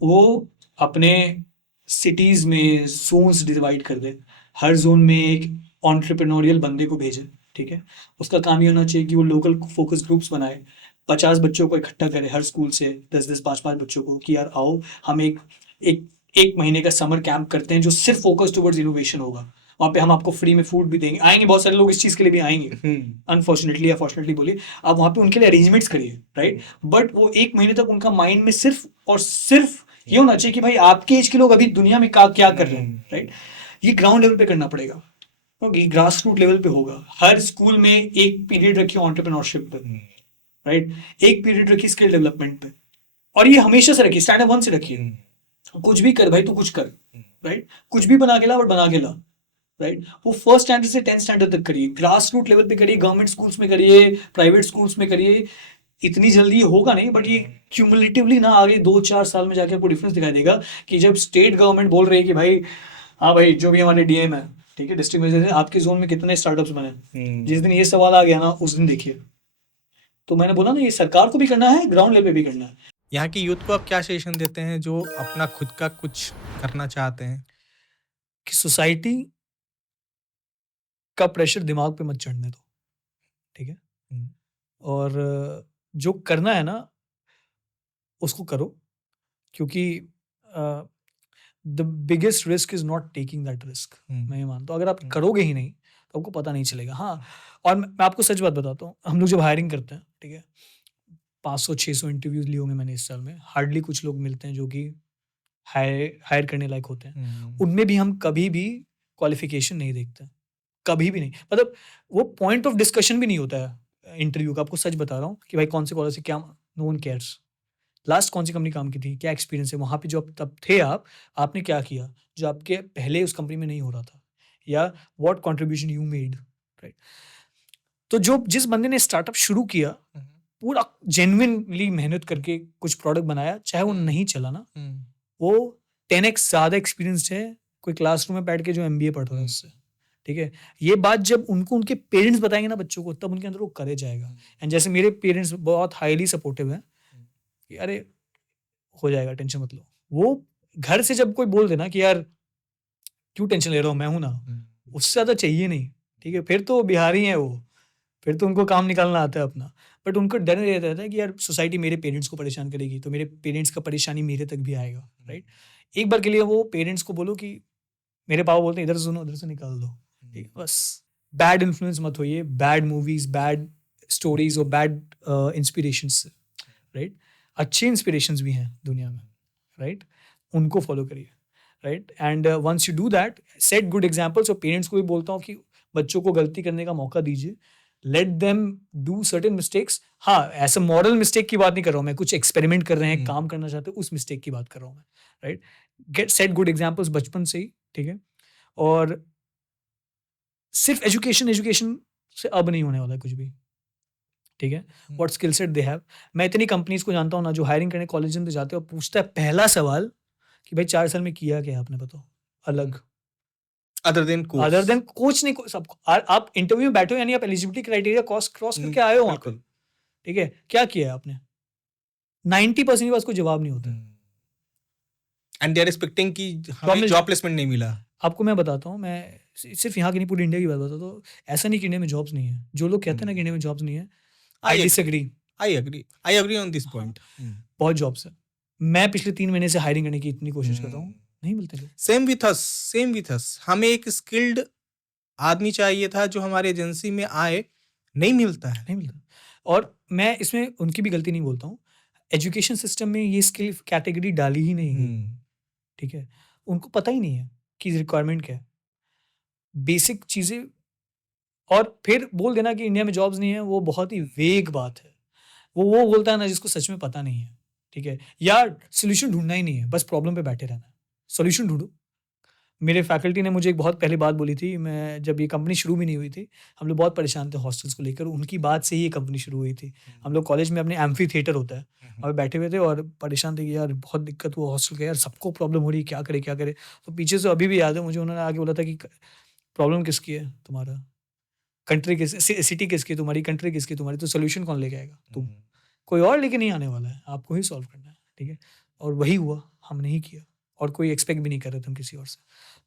वो अपने सिटीज़ में जोन्स डिवाइड कर दे। हर जोन में एक ऑन्टरप्रेन्योरियल बंदे को भेजे, ठीक है। उसका काम ये होना चाहिए कि वो लोकल फोकस ग्रुप्स बनाए, 50 बच्चों को इकट्ठा करे हर स्कूल से, 10-10, 5-5 बच्चों को, कि यार आओ हम एक एक महीने का समर कैंप करते हैं जो सिर्फ फोकस टुवर्ड्स इनोवेशन होगा। वहाँ पे हम आपको फ्री में फूड भी देंगे, आएंगे बहुत सारे लोग इस चीज़ के लिए भी आएंगे, अनफॉर्चुनेटली या फॉर्चुनेटली बोलिए, आप वहाँ पे उनके लिए अरेंजमेंट्स करिए, राइट। बट वो एक महीने तक उनका माइंड में सिर्फ और सिर्फ ये होना चाहिए कि भाई आपके एज के लोग अभी दुनिया में क्या कर रहे हैं, राइट। ये ग्राउंड लेवल पे करना पड़ेगा, क्योंकि ग्रास रूट लेवल पे होगा। हर स्कूल में एक पीरियड रखिए एंटरप्रेन्योरशिप पे, राइट। एक पीरियड रखिए स्किल डेवलपमेंट पे, और ये हमेशा से रखिए, स्टैंडर्ड 1 से रखिए। कुछ भी कर भाई, तू कुछ कर, राइट। कुछ भी बना के ला, और बना के ला, राइट। वो फर्स्ट स्टैंडर्ड से 10th स्टैंडर्ड तक करिए, ग्रास रूट लेवल पे करिए, गवर्नमेंट स्कूल्स में करिए, प्राइवेट स्कूल्स में करिए। इतनी जल्दी ये होगा नहीं, बट ये क्यूमुलेटिवली ना आगे 2-4 साल में जाके आपको डिफरेंस दिखाई देगा, कि जब स्टेट गवर्नमेंट बोल रही है कि भाई हाँ भाई जो भी हमारे डीएम है, ठीक है, डिस्ट्रिक्ट मैनेजर, आपके जोन में कितने स्टार्टअप्स बने, जिस दिन ये सवाल आ गया ना उस दिन देखिए। तो मैंने बोला ना, ये सरकार को भी करना है, ग्राउंड लेवल पे भी करना है। यहाँ की यूथ को आप क्या सजेशन देते हैं जो अपना खुद का कुछ करना चाहते हैं? कि सोसाइटी का प्रेशर दिमाग पे मत चढ़ने दो, ठीक है। और जो करना है ना उसको करो, क्योंकि the biggest risk is not taking that risk. मैं ये मानता हूँ, अगर आप करोगे ही नहीं तो आपको पता नहीं चलेगा। हाँ, और मैं आपको सच बात बताता हूँ, हम लोग जब हायरिंग करते हैं, ठीक है, 500-600 इंटरव्यूज लिए होंगे मैंने इस साल में, हार्डली कुछ लोग मिलते हैं जो कि हायर करने लायक होते हैं। उनमें भी हम कभी भी क्वालिफिकेशन नहीं देखते, कभी भी नहीं। मतलब वो पॉइंट ऑफ डिस्कशन भी नहीं होता है इंटरव्यू का, आपको सच बता रहा हूँ, कि भाई कौन से कॉलेज से क्या, नो वन केयर्स। लास्ट कौन सी कंपनी काम की थी, क्या एक्सपीरियंस है वहाँ पे, जो तब थे आपने क्या किया जो आपके पहले उस कंपनी में नहीं हो रहा था, या what contribution you made, right. तो जिस बंदे ने स्टार्टअप शुरू किया, पूरा जेन्युइनली मेहनत करके कुछ प्रोडक्ट बनाया, चाहे वो नहीं चला ना, वो 10x ज़्यादा एक्सपीरियंस्ड है कोई क्लासरूम में बैठ के जो MBA पढ़ रहा है उससे, ठीक है। ये बात जब उनको उनके पेरेंट्स बताएंगे ना बच्चों को, तब उनके अंदर वो करे जाएगा। एंड जैसे मेरे पेरेंट्स बहुत हाईली सपोर्टिव हैं कि अरे हो जाएगा, टेंशन मत लो। वो घर से जब कोई बोल देना कि यार क्यों टेंशन ले रहा हूँ, मैं हूं ना, उससे ज़्यादा चाहिए नहीं, ठीक है। फिर तो बिहारी हैं वो, फिर तो उनको काम निकालना आता है अपना। बट उनको डर नहीं रहता है कि यार सोसाइटी मेरे पेरेंट्स को परेशान करेगी, तो मेरे पेरेंट्स का परेशानी मेरे तक भी आएगा, राइट। एक बार के लिए वो पेरेंट्स को बोलो कि मेरे पापा बोलते हैं इधर से सुनो, उधर से निकाल दो, ठीक है। बस बैड इन्फ्लुएंस मत होइए, बैड मूवीज, बैड स्टोरीज और बैड इंस्पिरेशंस से, राइट। अच्छे इंस्पिरेशंस भी हैं दुनिया में, राइट, उनको फॉलो करिए, right. And once you do that, set good examples. और पेरेंट्स को भी बोलता हूँ कि बच्चों को गलती करने का मौका दीजिए, let them do certain mistakes. हाँ, ऐसा मॉरल मिस्टेक की बात नहीं कर रहा हूँ मैं, कुछ एक्सपेरिमेंट कर रहे हैं, काम करना चाहते हैं, उस मिस्टेक की बात कर रहा हूँ मैं, right. Get set good examples बचपन से ही, ठीक है। और सिर्फ एजुकेशन से अब नहीं होने वाला कुछ भी, ठीक है। What skill set they have. मैं इतनी कंपनीज को जानता हूँ ना जो हायरिंग करने कॉलेज में जाते हैं और पूछता है पहला सवाल कि भाई 4 साल में किया क्या आपने, बताओ, अलग, अदर देन कोच नहीं, सबको। आप इंटरव्यू में बैठे हो, यानी आप एलिजिबिलिटी क्राइटेरिया क्रॉस करके आए हो वहाँ पे, ठीक है, क्या किया है आपने। 90% के पास कोई जवाब नहीं होता। एंड दे आर एक्सपेक्टिंग कि हमें जॉब प्लेसमेंट नहीं मिला। आपको मैं बताता हूँ, मैं सिर्फ यहाँ की नहीं, पूरी इंडिया की बात बताता हूँ। ऐसा नहीं कि इंडिया में जॉब्स नहीं है, जो लोग कहते हैं ना कि इंडिया में जॉब्स नहीं है, I disagree. I agree on this point. बहुत जॉब्स है। मैं पिछले 3 महीने से हायरिंग करने की इतनी कोशिश कर रहा हूँ, नहीं मिलते लोग। Same with us. हमें एक स्किल्ड आदमी चाहिए था जो हमारे एजेंसी में आए, नहीं मिलता है, नहीं मिलता। और मैं इसमें उनकी भी गलती नहीं बोलता हूँ, एजुकेशन सिस्टम में ये स्किल कैटेगरी डाली ही नहीं है, ठीक है। उनको पता ही नहीं है कि रिक्वायरमेंट क्या है, बेसिक चीज़ें। और फिर बोल देना कि इंडिया में जॉब्स नहीं है, वो बहुत ही वेग बात है। वो बोलता है ना जिसको सच में पता नहीं है, ठीक है, या सोल्यूशन ढूंढना ही नहीं है, बस प्रॉब्लम पे बैठे रहना है। सॉल्यूशन ढूंढो। मेरे फैकल्टी ने मुझे एक बहुत पहले बात बोली थी, मैं जब ये कंपनी शुरू भी नहीं हुई थी, हम लोग बहुत परेशान थे हॉस्टल्स को लेकर, उनकी बात से ही ये कंपनी शुरू हुई थी। हम लोग कॉलेज में अपने एम्फी थिएटर होता है, वहाँ पे बैठे हुए थे और परेशान थे कि यार बहुत दिक्कत हुआ हॉस्टल का, यार सबको प्रॉब्लम हो रही है, क्या करे क्या करे। तो पीछे से अभी भी याद है मुझे, उन्होंने आके बोला था कि प्रॉब्लम किसकी है तुम्हारा, कंट्री किस, सिटी किसकी है तुम्हारी, कंट्री किसकी है तुम्हारी, तो सोल्यूशन कौन लेके आएगा, तुम। कोई और लेके नहीं आने वाला है, आपको ही सॉल्व करना है, ठीक है। और वही हुआ, हमने ही किया, और कोई एक्सपेक्ट भी नहीं कर रहे थे हम किसी और से।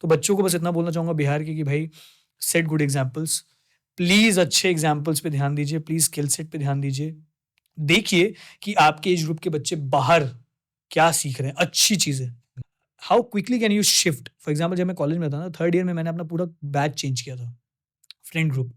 तो बच्चों को बस इतना बोलना चाहूँगा बिहार के कि भाई सेट गुड एग्जाम्पल्स, प्लीज़ अच्छे एग्जाम्पल्स पे ध्यान दीजिए, प्लीज़ स्किल सेट पे ध्यान दीजिए। देखिए कि आपके एज ग्रुप के बच्चे बाहर क्या सीख रहे हैं, अच्छी चीज़ें। How quickly can you shift. For example जब मैं कॉलेज में था ना, 3rd ईयर में मैंने अपना पूरा बैच चेंज किया था, फ्रेंड ग्रुप।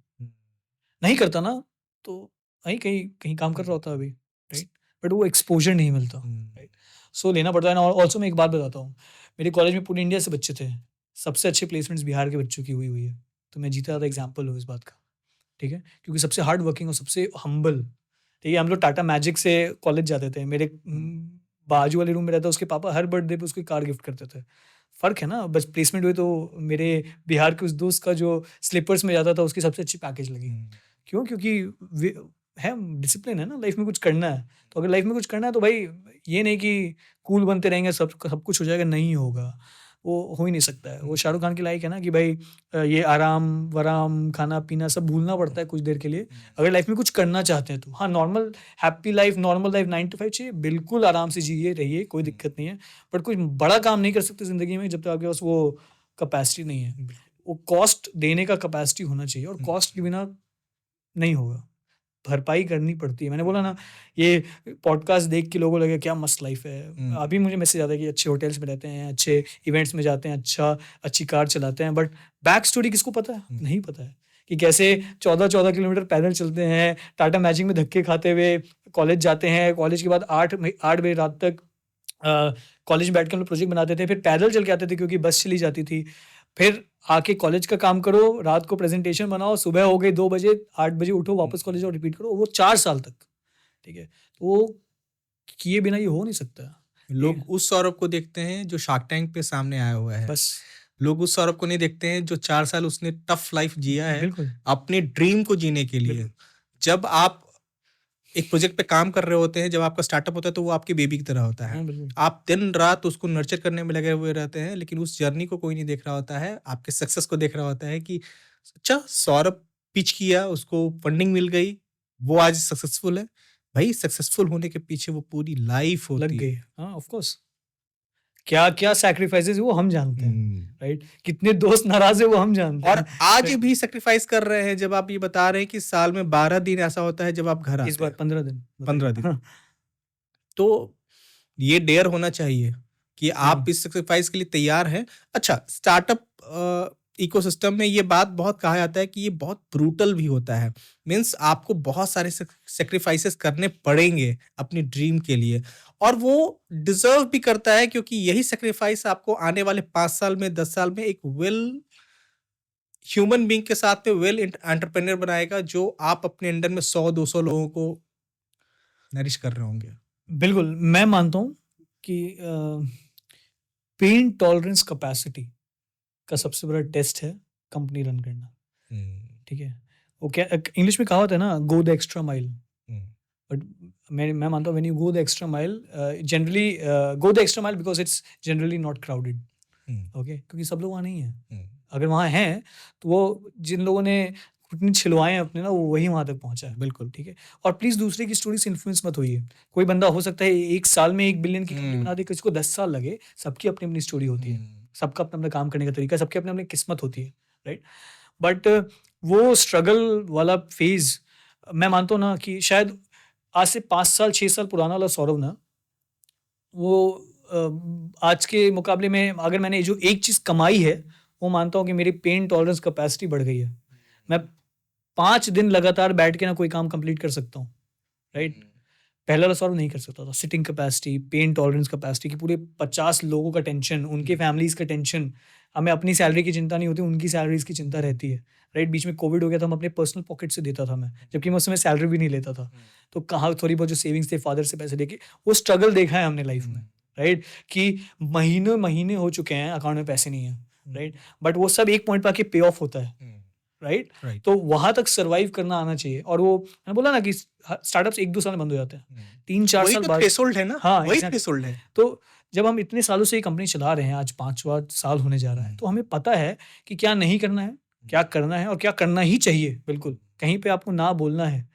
नहीं करता ना तो वहीं कहीं कहीं काम कर रहा होता अभी, राइट। बट वो एक्सपोजर नहीं मिलता, राइट। सो लेना पड़ता है। और ऑल्सो मैं एक बात बताता हूँ, मेरे कॉलेज में पूरे इंडिया से बच्चे थे, सबसे अच्छे प्लेसमेंट्स बिहार के बच्चों की हुई है। तो मैं जीता था एग्जाम्पल हूँ इस बात का, ठीक है। क्योंकि सबसे हार्ड वर्किंग और सबसे हम्बल, ठीक है। हम लोग टाटा मैजिक से कॉलेज जाते थे, मेरे बाजू वाले रूम में रहता उसके पापा हर बर्थडे पे उसको कार गिफ्ट करते थे। फ़र्क है ना, बस प्लेसमेंट हुई तो मेरे बिहार के उस दोस्त का जो स्लीपर्स में जाता था उसकी सबसे अच्छी पैकेज लगी। क्यों? क्योंकि है डिसिप्लिन है ना, लाइफ में कुछ करना है। तो अगर लाइफ में कुछ करना है तो भाई ये नहीं कि कूल बनते रहेंगे, सब सब कुछ हो जाएगा, नहीं होगा, वो हो ही नहीं सकता है। वो शाहरुख खान की लाइक है ना कि भाई ये आराम वराम खाना पीना सब भूलना पड़ता है कुछ देर के लिए, अगर लाइफ में कुछ करना चाहते हैं तो। हाँ, normal happy life, normal life 9 to 5 चाहिए, बिल्कुल आराम से जिए रहिए, कोई दिक्कत नहीं है। बट कुछ बड़ा काम नहीं कर सकते ज़िंदगी में जब तक आपके पास वो कैपेसिटी नहीं है। वो कॉस्ट देने का कैपेसिटी होना चाहिए, और कॉस्ट के बिना नहीं होगा, भरपाई करनी पड़ती है। मैंने बोला ना, ये पॉडकास्ट देख के लोगों को लगे क्या मस्त लाइफ है। अभी मुझे मैसेज आता है कि अच्छे होटल्स में रहते हैं, अच्छे इवेंट्स में जाते हैं, अच्छी कार चलाते हैं, बट बैक स्टोरी किसको पता है? नहीं पता है कि कैसे 14-14 किलोमीटर पैदल चलते हैं, टाटा मैजिक में धक्के खाते हुए कॉलेज जाते हैं, कॉलेज के बाद 8 बजे रात तक कॉलेज में बैठ के हम लोग प्रोजेक्ट बनाते थे, फिर पैदल चल के आते थे क्योंकि बस चली जाती थी, फिर आके कॉलेज का काम करो, रात को प्रेजेंटेशन बनाओ, सुबह हो गई 2 बजे, 8 बजे उठो, वापस कॉलेज और रिपीट करो, वो 4 साल तक, ठीक है। तो वो किए बिना ये हो नहीं सकता। लोग उस सौरभ को देखते हैं जो शार्क टैंक पे सामने आया हुआ है, बस लोग उस सौरभ को नहीं देखते हैं जो 4 साल उसने टफ लाइफ जिया है बिल्कुल अपने ड्रीम को जीने के लिए। जब आप एक प्रोजेक्ट पे काम कर रहे होते हैं, जब आपका स्टार्टअप होता है तो वो आपकी बेबी की तरह होता है। हाँ, बिल्कुल। आप दिन रात उसको नर्चर करने में लगे हुए रहते हैं, लेकिन उस जर्नी को कोई नहीं देख रहा होता है, आपके सक्सेस को देख रहा होता है कि अच्छा सौरभ पिच किया, उसको फंडिंग मिल गई, वो आज सक्सेसफुल है। भाई सक्सेसफुल होने के पीछे वो पूरी लाइफ लग होती गई। है। हाँ, ऑफ कोर्स। क्या-क्या सैक्रिफाइसेस वो हम जानते हैं, हम्म। राइट? कितने दोस्त नाराज़ है वो हम जानते और हैं। आज भी सेक्रीफाइस कर रहे हैं, जब आप ये बता रहे हैं कि साल में 12 दिन ऐसा होता है जब आप घर इस आते बार हैं, 15 दिन 15 दिन। हाँ, तो ये डेयर होना चाहिए कि आप नहीं। इस सेक्रीफाइस के लिए तैयार हैं। अच्छा, स्टार्टअप इकोसिस्टम में ये बात बहुत कहा जाता है कि ये बहुत ब्रूटल भी होता है। मीन्स आपको बहुत सारे सेक्रीफाइसेस करने पड़ेंगे अपनी ड्रीम के लिए, और वो डिजर्व भी करता है, क्योंकि यही सेक्रीफाइस आपको आने वाले 5 साल में, 10 साल में एक वेल ह्यूमन बीइंग के साथ में वेल एंटरप्रेन्योर बनाएगा, जो आप अपने अंडर में 100-200 लोगों को नरिश कर रहे होंगे। बिल्कुल, मैं मानता हूँ कि पेन टॉलरेंस कैपेसिटी का सबसे बड़ा टेस्ट है कंपनी रन करना, ठीक है? वो क्या इंग्लिश में कहावत है ना, go the extra mile. But मैं मानता हूँ when you go the extra mile, generally go the extra mile because it's generally not crowded, okay? क्योंकि सब लोग वहाँ नहीं हैं। अगर वहाँ हैं तो वो जिन लोगों ने घुटने छिलवाए हैं अपने ना, वो वही वहाँ तक पहुँचा है, बिल्कुल, ठीक है? और प्लीज़ दूसरे की स्टोरी से इन्फ्लुएंस मत होइए। कोई बंदा हो सकता है 1 साल में 1 बिलियन की कंपनी बना दे, किसी को 10 साल लगे, सबकी अपनी-अपनी स्टोरी होती है। सबका अपना-अपना काम करने का तरीका, सबकी अपनी-अपनी किस्मत होती है, राइट? बट वो स्ट्रगल वाला फ़ेज़, मैं मानता हूँ ना कि शायद आज से 5 साल, 6 साल पुराना वाला सौरभ ना, वो आज के मुकाबले में अगर मैंने जो एक चीज़ कमाई है, वो मानता हूँ कि मेरी पेन टॉलरेंस कैपेसिटी बढ़ गई है। मैं 5 दिन लगातार बैठ के ना कोई काम कंप्लीट कर सकता हूँ, राइट? पहले वाला सॉल्व नहीं कर सकता था। Sitting capacity, pain tolerance capacity कि पूरे 50 लोगों का टेंशन, उनके फैमिलीज़ का टेंशन, हमें अपनी सैलरी की चिंता नहीं होती, उनकी सैलरीज़ की चिंता रहती है, राइट? बीच में कोविड हो गया था, हम अपने पर्सनल पॉकेट से देता था मैं, जबकि मैं उस समय सैलरी भी नहीं लेता था। तो कहाँ थोड़ी बहुत जो सेविंग्स थे फादर से पैसे लेके, वो स्ट्रगल देखा है हमने लाइफ में, राइट, कि महीने महीने हो चुके हैं, अकाउंट में पैसे नहीं है, राइट, बट वो सब एक पॉइंट पे आके पे ऑफ होता है, राइट, तो वहां तक सर्वाइव करना आना चाहिए। और वो मैंने बोला ना कि स्टार्टअप्स 1-2 साल में बंद हो जाते हैं, 3-4 वही साल तो बाद। थ्रेशोल्ड है ना, हाँ, वही exactly. थ्रेशोल्ड है। तो जब हम इतने सालों से ये कंपनी चला रहे हैं, आज 5वां साल होने जा रहा है, तो हमें पता है कि क्या नहीं करना है, क्या करना है और क्या करना ही चाहिए। बिल्कुल, कहीं पे आपको ना बोलना है,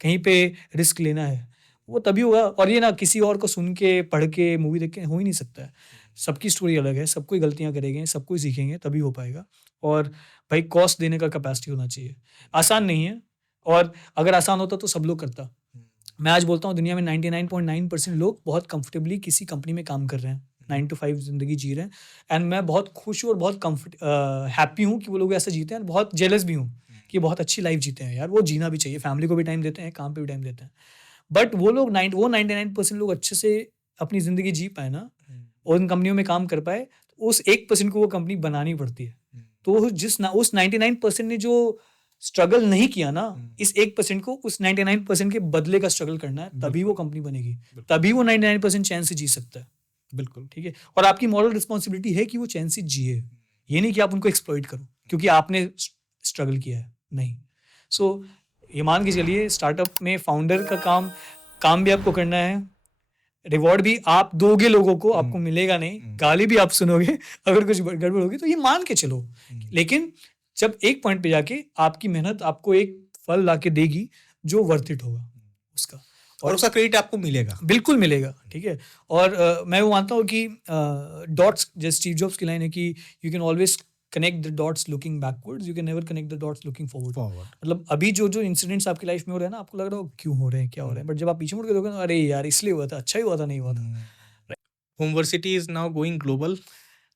कहीं पे रिस्क लेना है, वो तभी होगा। और ये ना किसी और को सुन के, पढ़ के, मूवी देख के हो ही नहीं सकता है। सबकी स्टोरी अलग है, सब कोई गलतियां करेंगे, सब कोई सीखेंगे, तभी हो पाएगा। और भाई कॉस्ट देने का कैपेसिटी होना चाहिए। आसान नहीं है, और अगर आसान होता तो सब लोग करता। मैं आज बोलता हूँ दुनिया में 99.9% लोग बहुत कंफर्टेबली किसी कंपनी में काम कर रहे हैं, 9 to 5 जिंदगी जी रहे हैं। एंड मैं बहुत खुश हूँ और बहुत हैप्पी हूँ कि वो लोग ऐसे जीते हैं। बहुत जेलस भी हूँ कि बहुत अच्छी लाइफ जीते हैं यार। वो जीना भी चाहिए, फैमिली को भी टाइम देते हैं, काम पे भी टाइम देते हैं। बट वो लोग 99% लोग अच्छे से अपनी ज़िंदगी जी पाए ना, और उन कंपनियों में काम कर पाए, तो उस 1% को वो कंपनी बनानी पड़ती है। तो उस 99% ने जो स्ट्रगल नहीं किया ना, इस 1% को उस 99% के बदले का स्ट्रगल करना है, तभी वो कंपनी बनेगी, तभी वो 99% चैन से जी सकता है। बिल्कुल ठीक है। और आपकी मॉरल रिस्पॉन्सिबिलिटी है कि वो चैन से जिए, ये नहीं कि आप उनको एक्सप्लॉइट करो क्योंकि आपने स्ट्रगल किया है, नहीं। सो ये मान के चलिए, स्टार्टअप में फाउंडर का काम भी आपको करना है, रिवॉर्ड भी आप दोगे लोगों को, आपको मिलेगा नहीं, गाली भी आप सुनोगे अगर कुछ गड़बड़ होगी तो, ये मान के चलो। लेकिन जब एक पॉइंट पे जाके आपकी मेहनत आपको एक फल लाके देगी जो वर्थ इट होगा उसका, और उसका क्रेडिट आपको मिलेगा, बिल्कुल मिलेगा, ठीक है। और मैं वो मानता हूँ कि डॉट्स, जैसे स्टीव जॉब्स की लाइन है कि you can always connect the dots looking backwards, you can never connect the dots looking forward. मतलब अभी जो इंसिडेंट्स आपकी लाइफ में हो रहे हैं ना, आपको लग रहा हो क्यों हो रहे हैं, क्या हो रहे हैं, बट जब आप पीछे मुड़ के देखोगे ना, अरे यार इसलिए हुआ था, अच्छा ही हुआ था, नहीं हुआ था। Homeversity is now going global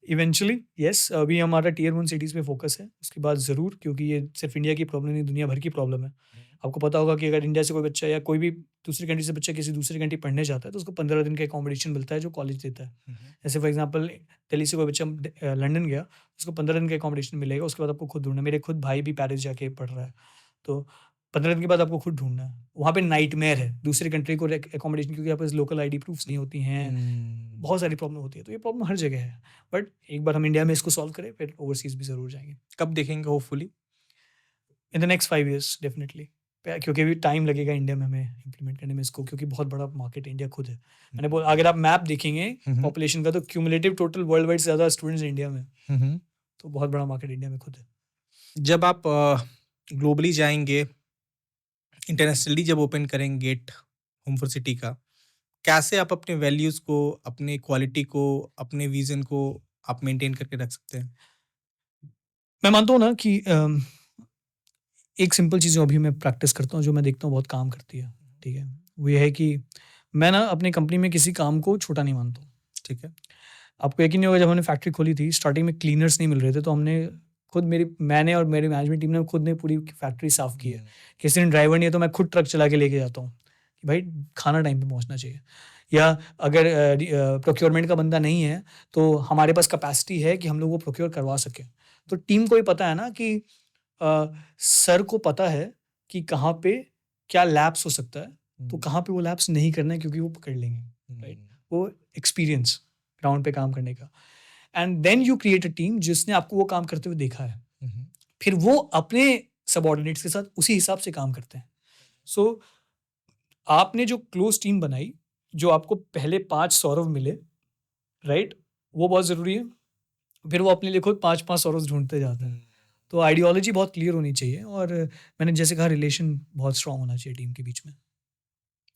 eventually yes. अभी हमारा टियर 1 सिटीज़ पे फोकस है, उसके बाद ज़रूर, क्योंकि ये सिर्फ इंडिया की प्रॉब्लम नहीं, दुनिया भर की प्रॉब्लम है। आपको पता होगा कि अगर इंडिया से कोई बच्चा या कोई भी दूसरी कंट्री से बच्चा किसी दूसरी कंट्री पढ़ने जाता है तो उसको 15 दिन का अकोमोडेशन मिलता है जो कॉलेज देता है। जैसे फॉर एग्जांपल दिल्ली से कोई बच्चा लंदन गया, उसको 15 दिन का अकोमोडेशन मिलेगा, उसके बाद आपको खुद ढूंढना। मेरे खुद भाई भी पेरिस जाके पढ़ रहा है, तो 15 दिन के बाद आपको खुद ढूंढना है। वहाँ पे नाइटमेयर है दूसरी कंट्री को अकोमोडेशन, क्योंकि यहाँ पर लोकल ID प्रूफ्स नहीं होती हैं, बहुत सारी प्रॉब्लम होती है। तो ये प्रॉब्लम हर जगह है, बट एक बार हम इंडिया में इसको सॉल्व करें, फिर ओवरसीज भी ज़रूर जाएंगे। कब देखेंगे hopefully? In the next 5 years definitely, क्योंकि अभी टाइम लगेगा इंडिया में हमें इम्प्लीमेंट करने में इसको, क्योंकि बहुत बड़ा मार्केट इंडिया खुद है। मैंने बोला, अगर आप मैप देखेंगे पॉपुलेशन का, तो क्यूमुलेटिव टोटल वर्ल्ड वाइड से ज़्यादा स्टूडेंट्स इंडिया में, तो बहुत बड़ा मार्केट इंडिया में खुद है। जब आप ग्लोबली जाएंगे, इंटरनेशनली जब ओपन करेंगे गेट होमवर्सिटी का, कैसे आप अपने वैल्यूज़ को, अपने क्वालिटी को, अपने विजन को आप मेंटेन करके रख सकते हैं? मैं मानता हूँ ना कि एक सिंपल चीज़ जो अभी मैं प्रैक्टिस करता हूँ, जो मैं देखता हूँ बहुत काम करती है, ठीक है, वो ये है कि मैं ना अपनी कंपनी में किसी काम को छोटा नहीं मानता हूँ, ठीक है। आपको यकीन नहीं होगा, जब हमने फैक्ट्री खोली थी, स्टार्टिंग में क्लीनर्स नहीं मिल रहे थे, तो मैंने और मेरी मैनेजमेंट टीम ने खुद ने पूरी फैक्ट्री साफ़ की है। किसी दिन ड्राइवर नहीं है तो मैं खुद ट्रक चला के लेके जाता हूँ कि भाई खाना टाइम पे पहुँचना चाहिए। या अगर प्रोक्योरमेंट का बंदा नहीं है तो हमारे पास कैपेसिटी है कि हम लोग वो प्रोक्योर करवा सकें। तो टीम को ही पता है ना कि सर को पता है कि कहाँ पे क्या लैप्स हो सकता है, तो कहाँ पे वो लैप्स नहीं करना है, क्योंकि वो पकड़ लेंगे, राइट। वो एक्सपीरियंस ग्राउंड पे काम करने का। And then you create a team जिसने आपको वो काम करते हुए देखा है, फिर वो अपने सबऑर्डिनेट्स के साथ उसी हिसाब से काम करते हैं। सो आपने जो क्लोज टीम बनाई, जो आपको पहले 5 सौरभ मिले, राइट, वो बहुत ज़रूरी है। फिर वो अपने लिए खुद 5-5 सौरभ ढूंढते जाते हैं। तो आइडियोलॉजी बहुत क्लियर होनी चाहिए, और मैंने जैसे कहा, रिलेशन बहुत स्ट्रांग होना चाहिए टीम के बीच में।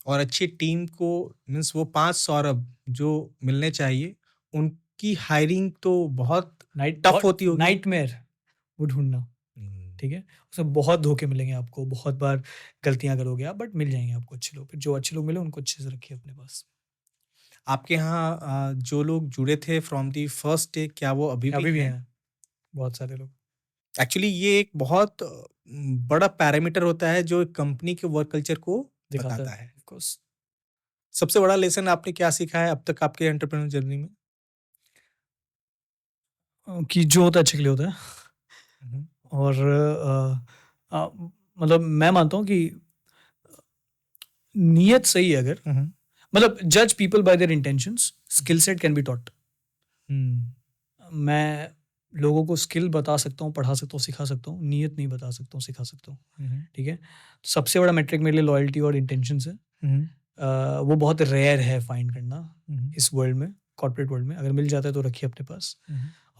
और अच्छी टीम को मीन्स वो 5 सौरभ जो मिलने चाहिए, उनकी हायरिंग तो बहुत टफ होती होगी। नाइटमेयर वो ढूंढना, ठीक है, उसमें बहुत धोखे मिलेंगे आपको, बहुत बार गलतियां करोगे आप, बट मिल जाएंगे आपको अच्छे लोग। फिर जो अच्छे लोग मिले उनको अच्छे से रखिए अपने पास। आपके यहाँ जो लोग जुड़े थे फ्रॉम दी फर्स्ट डे, क्या वो अभी भी हैं? बहुत सारे लोग। एक्चुअली ये एक बहुत बड़ा पैरामीटर होता है जो एक कंपनी के वर्क कल्चर को बताता है। Of course. सबसे बड़ा लेसन आपने क्या सीखा है अब तक आपके एंटरप्रेन्योर जर्नी में? कि जो होता है अच्छे के लिए होता है। और मतलब मैं मानता हूँ कि नीयत सही है अगर, मतलब जज people bye there intentions, skill set can be taught. मैं लोगों को स्किल बता सकता हूँ, पढ़ा सकता हूँ, सिखा सकता हूँ, नीयत नहीं बता सकता हूँ, सिखा सकता हूँ। ठीक है, सबसे बड़ा मेट्रिक मेरे लिए लॉयल्टी और इंटेंशंस है। वो बहुत रेयर है फाइंड करना इस वर्ल्ड में, कॉर्पोरेट वर्ल्ड में। अगर मिल जाता है तो रखिए अपने पास।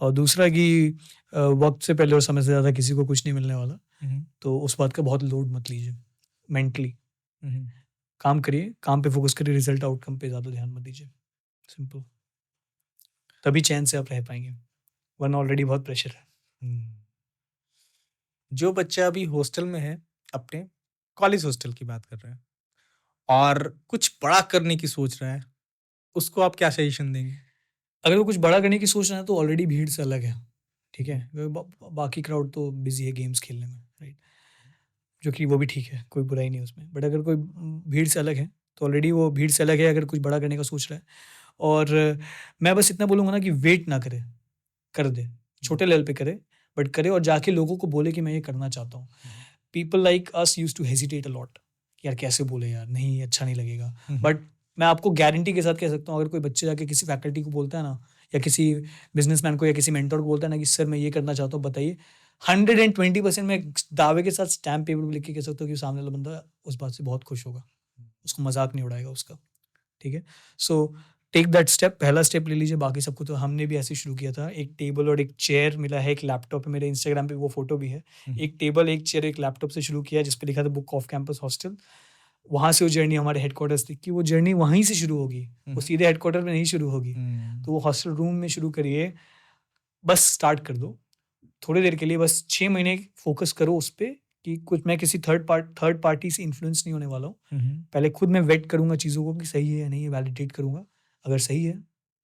और दूसरा कि वक्त से पहले और समय से ज़्यादा किसी को कुछ नहीं मिलने वाला, तो उस बात का बहुत लोड मत लीजिए मेंटली। काम करिए, काम पे फोकस करिए, रिजल्ट आउटकम पे ज़्यादा ध्यान मत दीजिए। सिंपल, तभी चैन से आप रह पाएंगे, वरना ऑलरेडी बहुत प्रेशर है। जो बच्चा अभी हॉस्टल में है, अपने कॉलेज हॉस्टल की बात कर रहे हैं, और कुछ बड़ा करने की सोच रहा है, उसको आप क्या सजेशन देंगे? अगर वो कुछ बड़ा करने की सोच रहा है तो ऑलरेडी भीड़ से अलग है। ठीक है, बाकी क्राउड तो बिजी है गेम्स खेलने में, राइट, जो कि वो भी ठीक है, कोई बुराई नहीं उसमें। बट अगर कोई भीड़ से अलग है तो ऑलरेडी वो भीड़ से अलग है, अगर कुछ बड़ा करने का सोच रहा है। और मैं बस इतना बोलूँगा ना कि वेट ना करे, कर दे, छोटे लेवल पे करे, बट करे और जाके लोगों को बोले कि मैं ये करना चाहता हूँ। People like us used to hesitate a lot, यार कैसे बोले यार, नहीं अच्छा नहीं लगेगा। बट मैं आपको गारंटी के साथ कह सकता हूँ, अगर कोई बच्चे जाके किसी फैकल्टी को बोलता है ना, या किसी बिजनेसमैन को या किसी मेंटर को बोलता है ना कि सर मैं ये करना चाहता हूँ, बताइए, 120% मैं दावे के साथ स्टैम्प पेपर पे लिख के कह सकता हूँ कि सामने वाला बंदा उस बात से बहुत खुश होगा, उसको मजाक नहीं उड़ाएगा उसका। ठीक है, सो टेक दैट स्टेप, पहला स्टेप ले लीजिए। बाकी सबको तो हमने भी ऐसे शुरू किया था, एक टेबल और एक चेयर मिला है, एक लैपटॉप है, मेरे इंस्टाग्राम पे वो फोटो भी है। एक टेबल, एक चेयर, एक लैपटॉप से शुरू किया, जिस पे लिखा था बुक ऑफ कैंपस हॉस्टल। वहाँ से वो जर्नी हमारे हेडक्वार्टर्स तक की, वो जर्नी वहीं से शुरू होगी, वो सीधे हेडक्वार्टर में नहीं शुरू होगी। तो वो हॉस्टल रूम में शुरू करिए, बस स्टार्ट कर दो थोड़ी देर के लिए, बस 6 महीने फोकस करो उस पर कि कुछ, मैं किसी थर्ड पार्टी से इन्फ्लुएंस नहीं होने वाला हूँ। पहले खुद मैं वेट करूंगा चीज़ों को कि सही है या नहीं है, वैलिडेट करूंगा। अगर सही है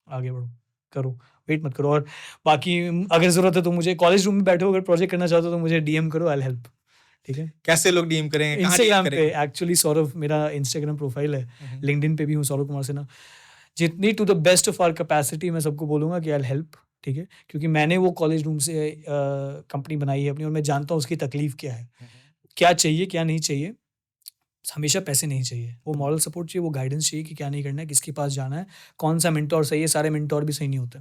आगे बढ़ो, करो, वेट मत करो। और बाकी अगर ज़रूरत है तो मुझे कॉलेज रूम में बैठो, अगर प्रोजेक्ट करना चाहते हो तो मुझे डीएम करो, आई विल हेल्प। ठीक है, कैसे लोग डीएम करेंगे, इंस्टाग्राम पे एक्चुअली सौरभ मेरा इंस्टाग्राम प्रोफाइल है, लिंक्डइन पे भी हूँ सौरभ कुमार सिन्हा। जितनी to the best of our capacity मैं सबको बोलूँगा कि आई विल हेल्प। ठीक है, क्योंकि मैंने वो कॉलेज रूम से कंपनी बनाई है अपनी, और मैं जानता हूँ उसकी तकलीफ क्या है, क्या चाहिए क्या नहीं चाहिए। हमेशा पैसे नहीं चाहिए, वो मॉरल सपोर्ट चाहिए, वो गाइडेंस चाहिए कि क्या नहीं करना है, किसके पास जाना है, कौन सा मेंटोर सही है। सारे मेंटोर भी सही नहीं होते।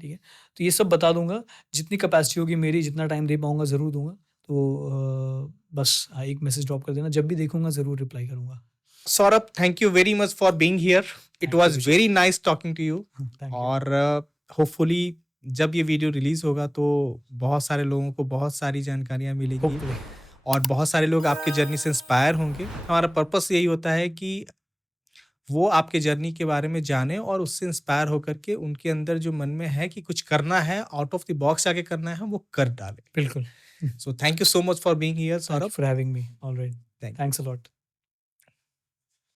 ठीक है, तो ये सब बता दूंगा, जितनी कैपेसिटी होगी मेरी, जितना टाइम दे पाऊंगा ज़रूर दूंगा। तो बस एक मैसेज ड्रॉप कर देना, जब भी देखूंगा ज़रूर रिप्लाई करूंगा। Saurabh, thank you very much for being here, it was very nice talking to you. और होपफुली जब ये वीडियो रिलीज होगा तो बहुत सारे लोगों को बहुत सारी जानकारियां मिलेंगी, और बहुत सारे लोग आपके जर्नी से इंस्पायर होंगे। हमारा पर्पस यही होता है कि वो आपके जर्नी के बारे में जाने और उससे इंस्पायर होकर के उनके अंदर जो मन में है कि कुछ करना है, आउट ऑफ द बॉक्स आके करना है, वो कर डाले। बिल्कुल। So thank you so much for being here Saurabh, for having me. Alright, thanks a lot.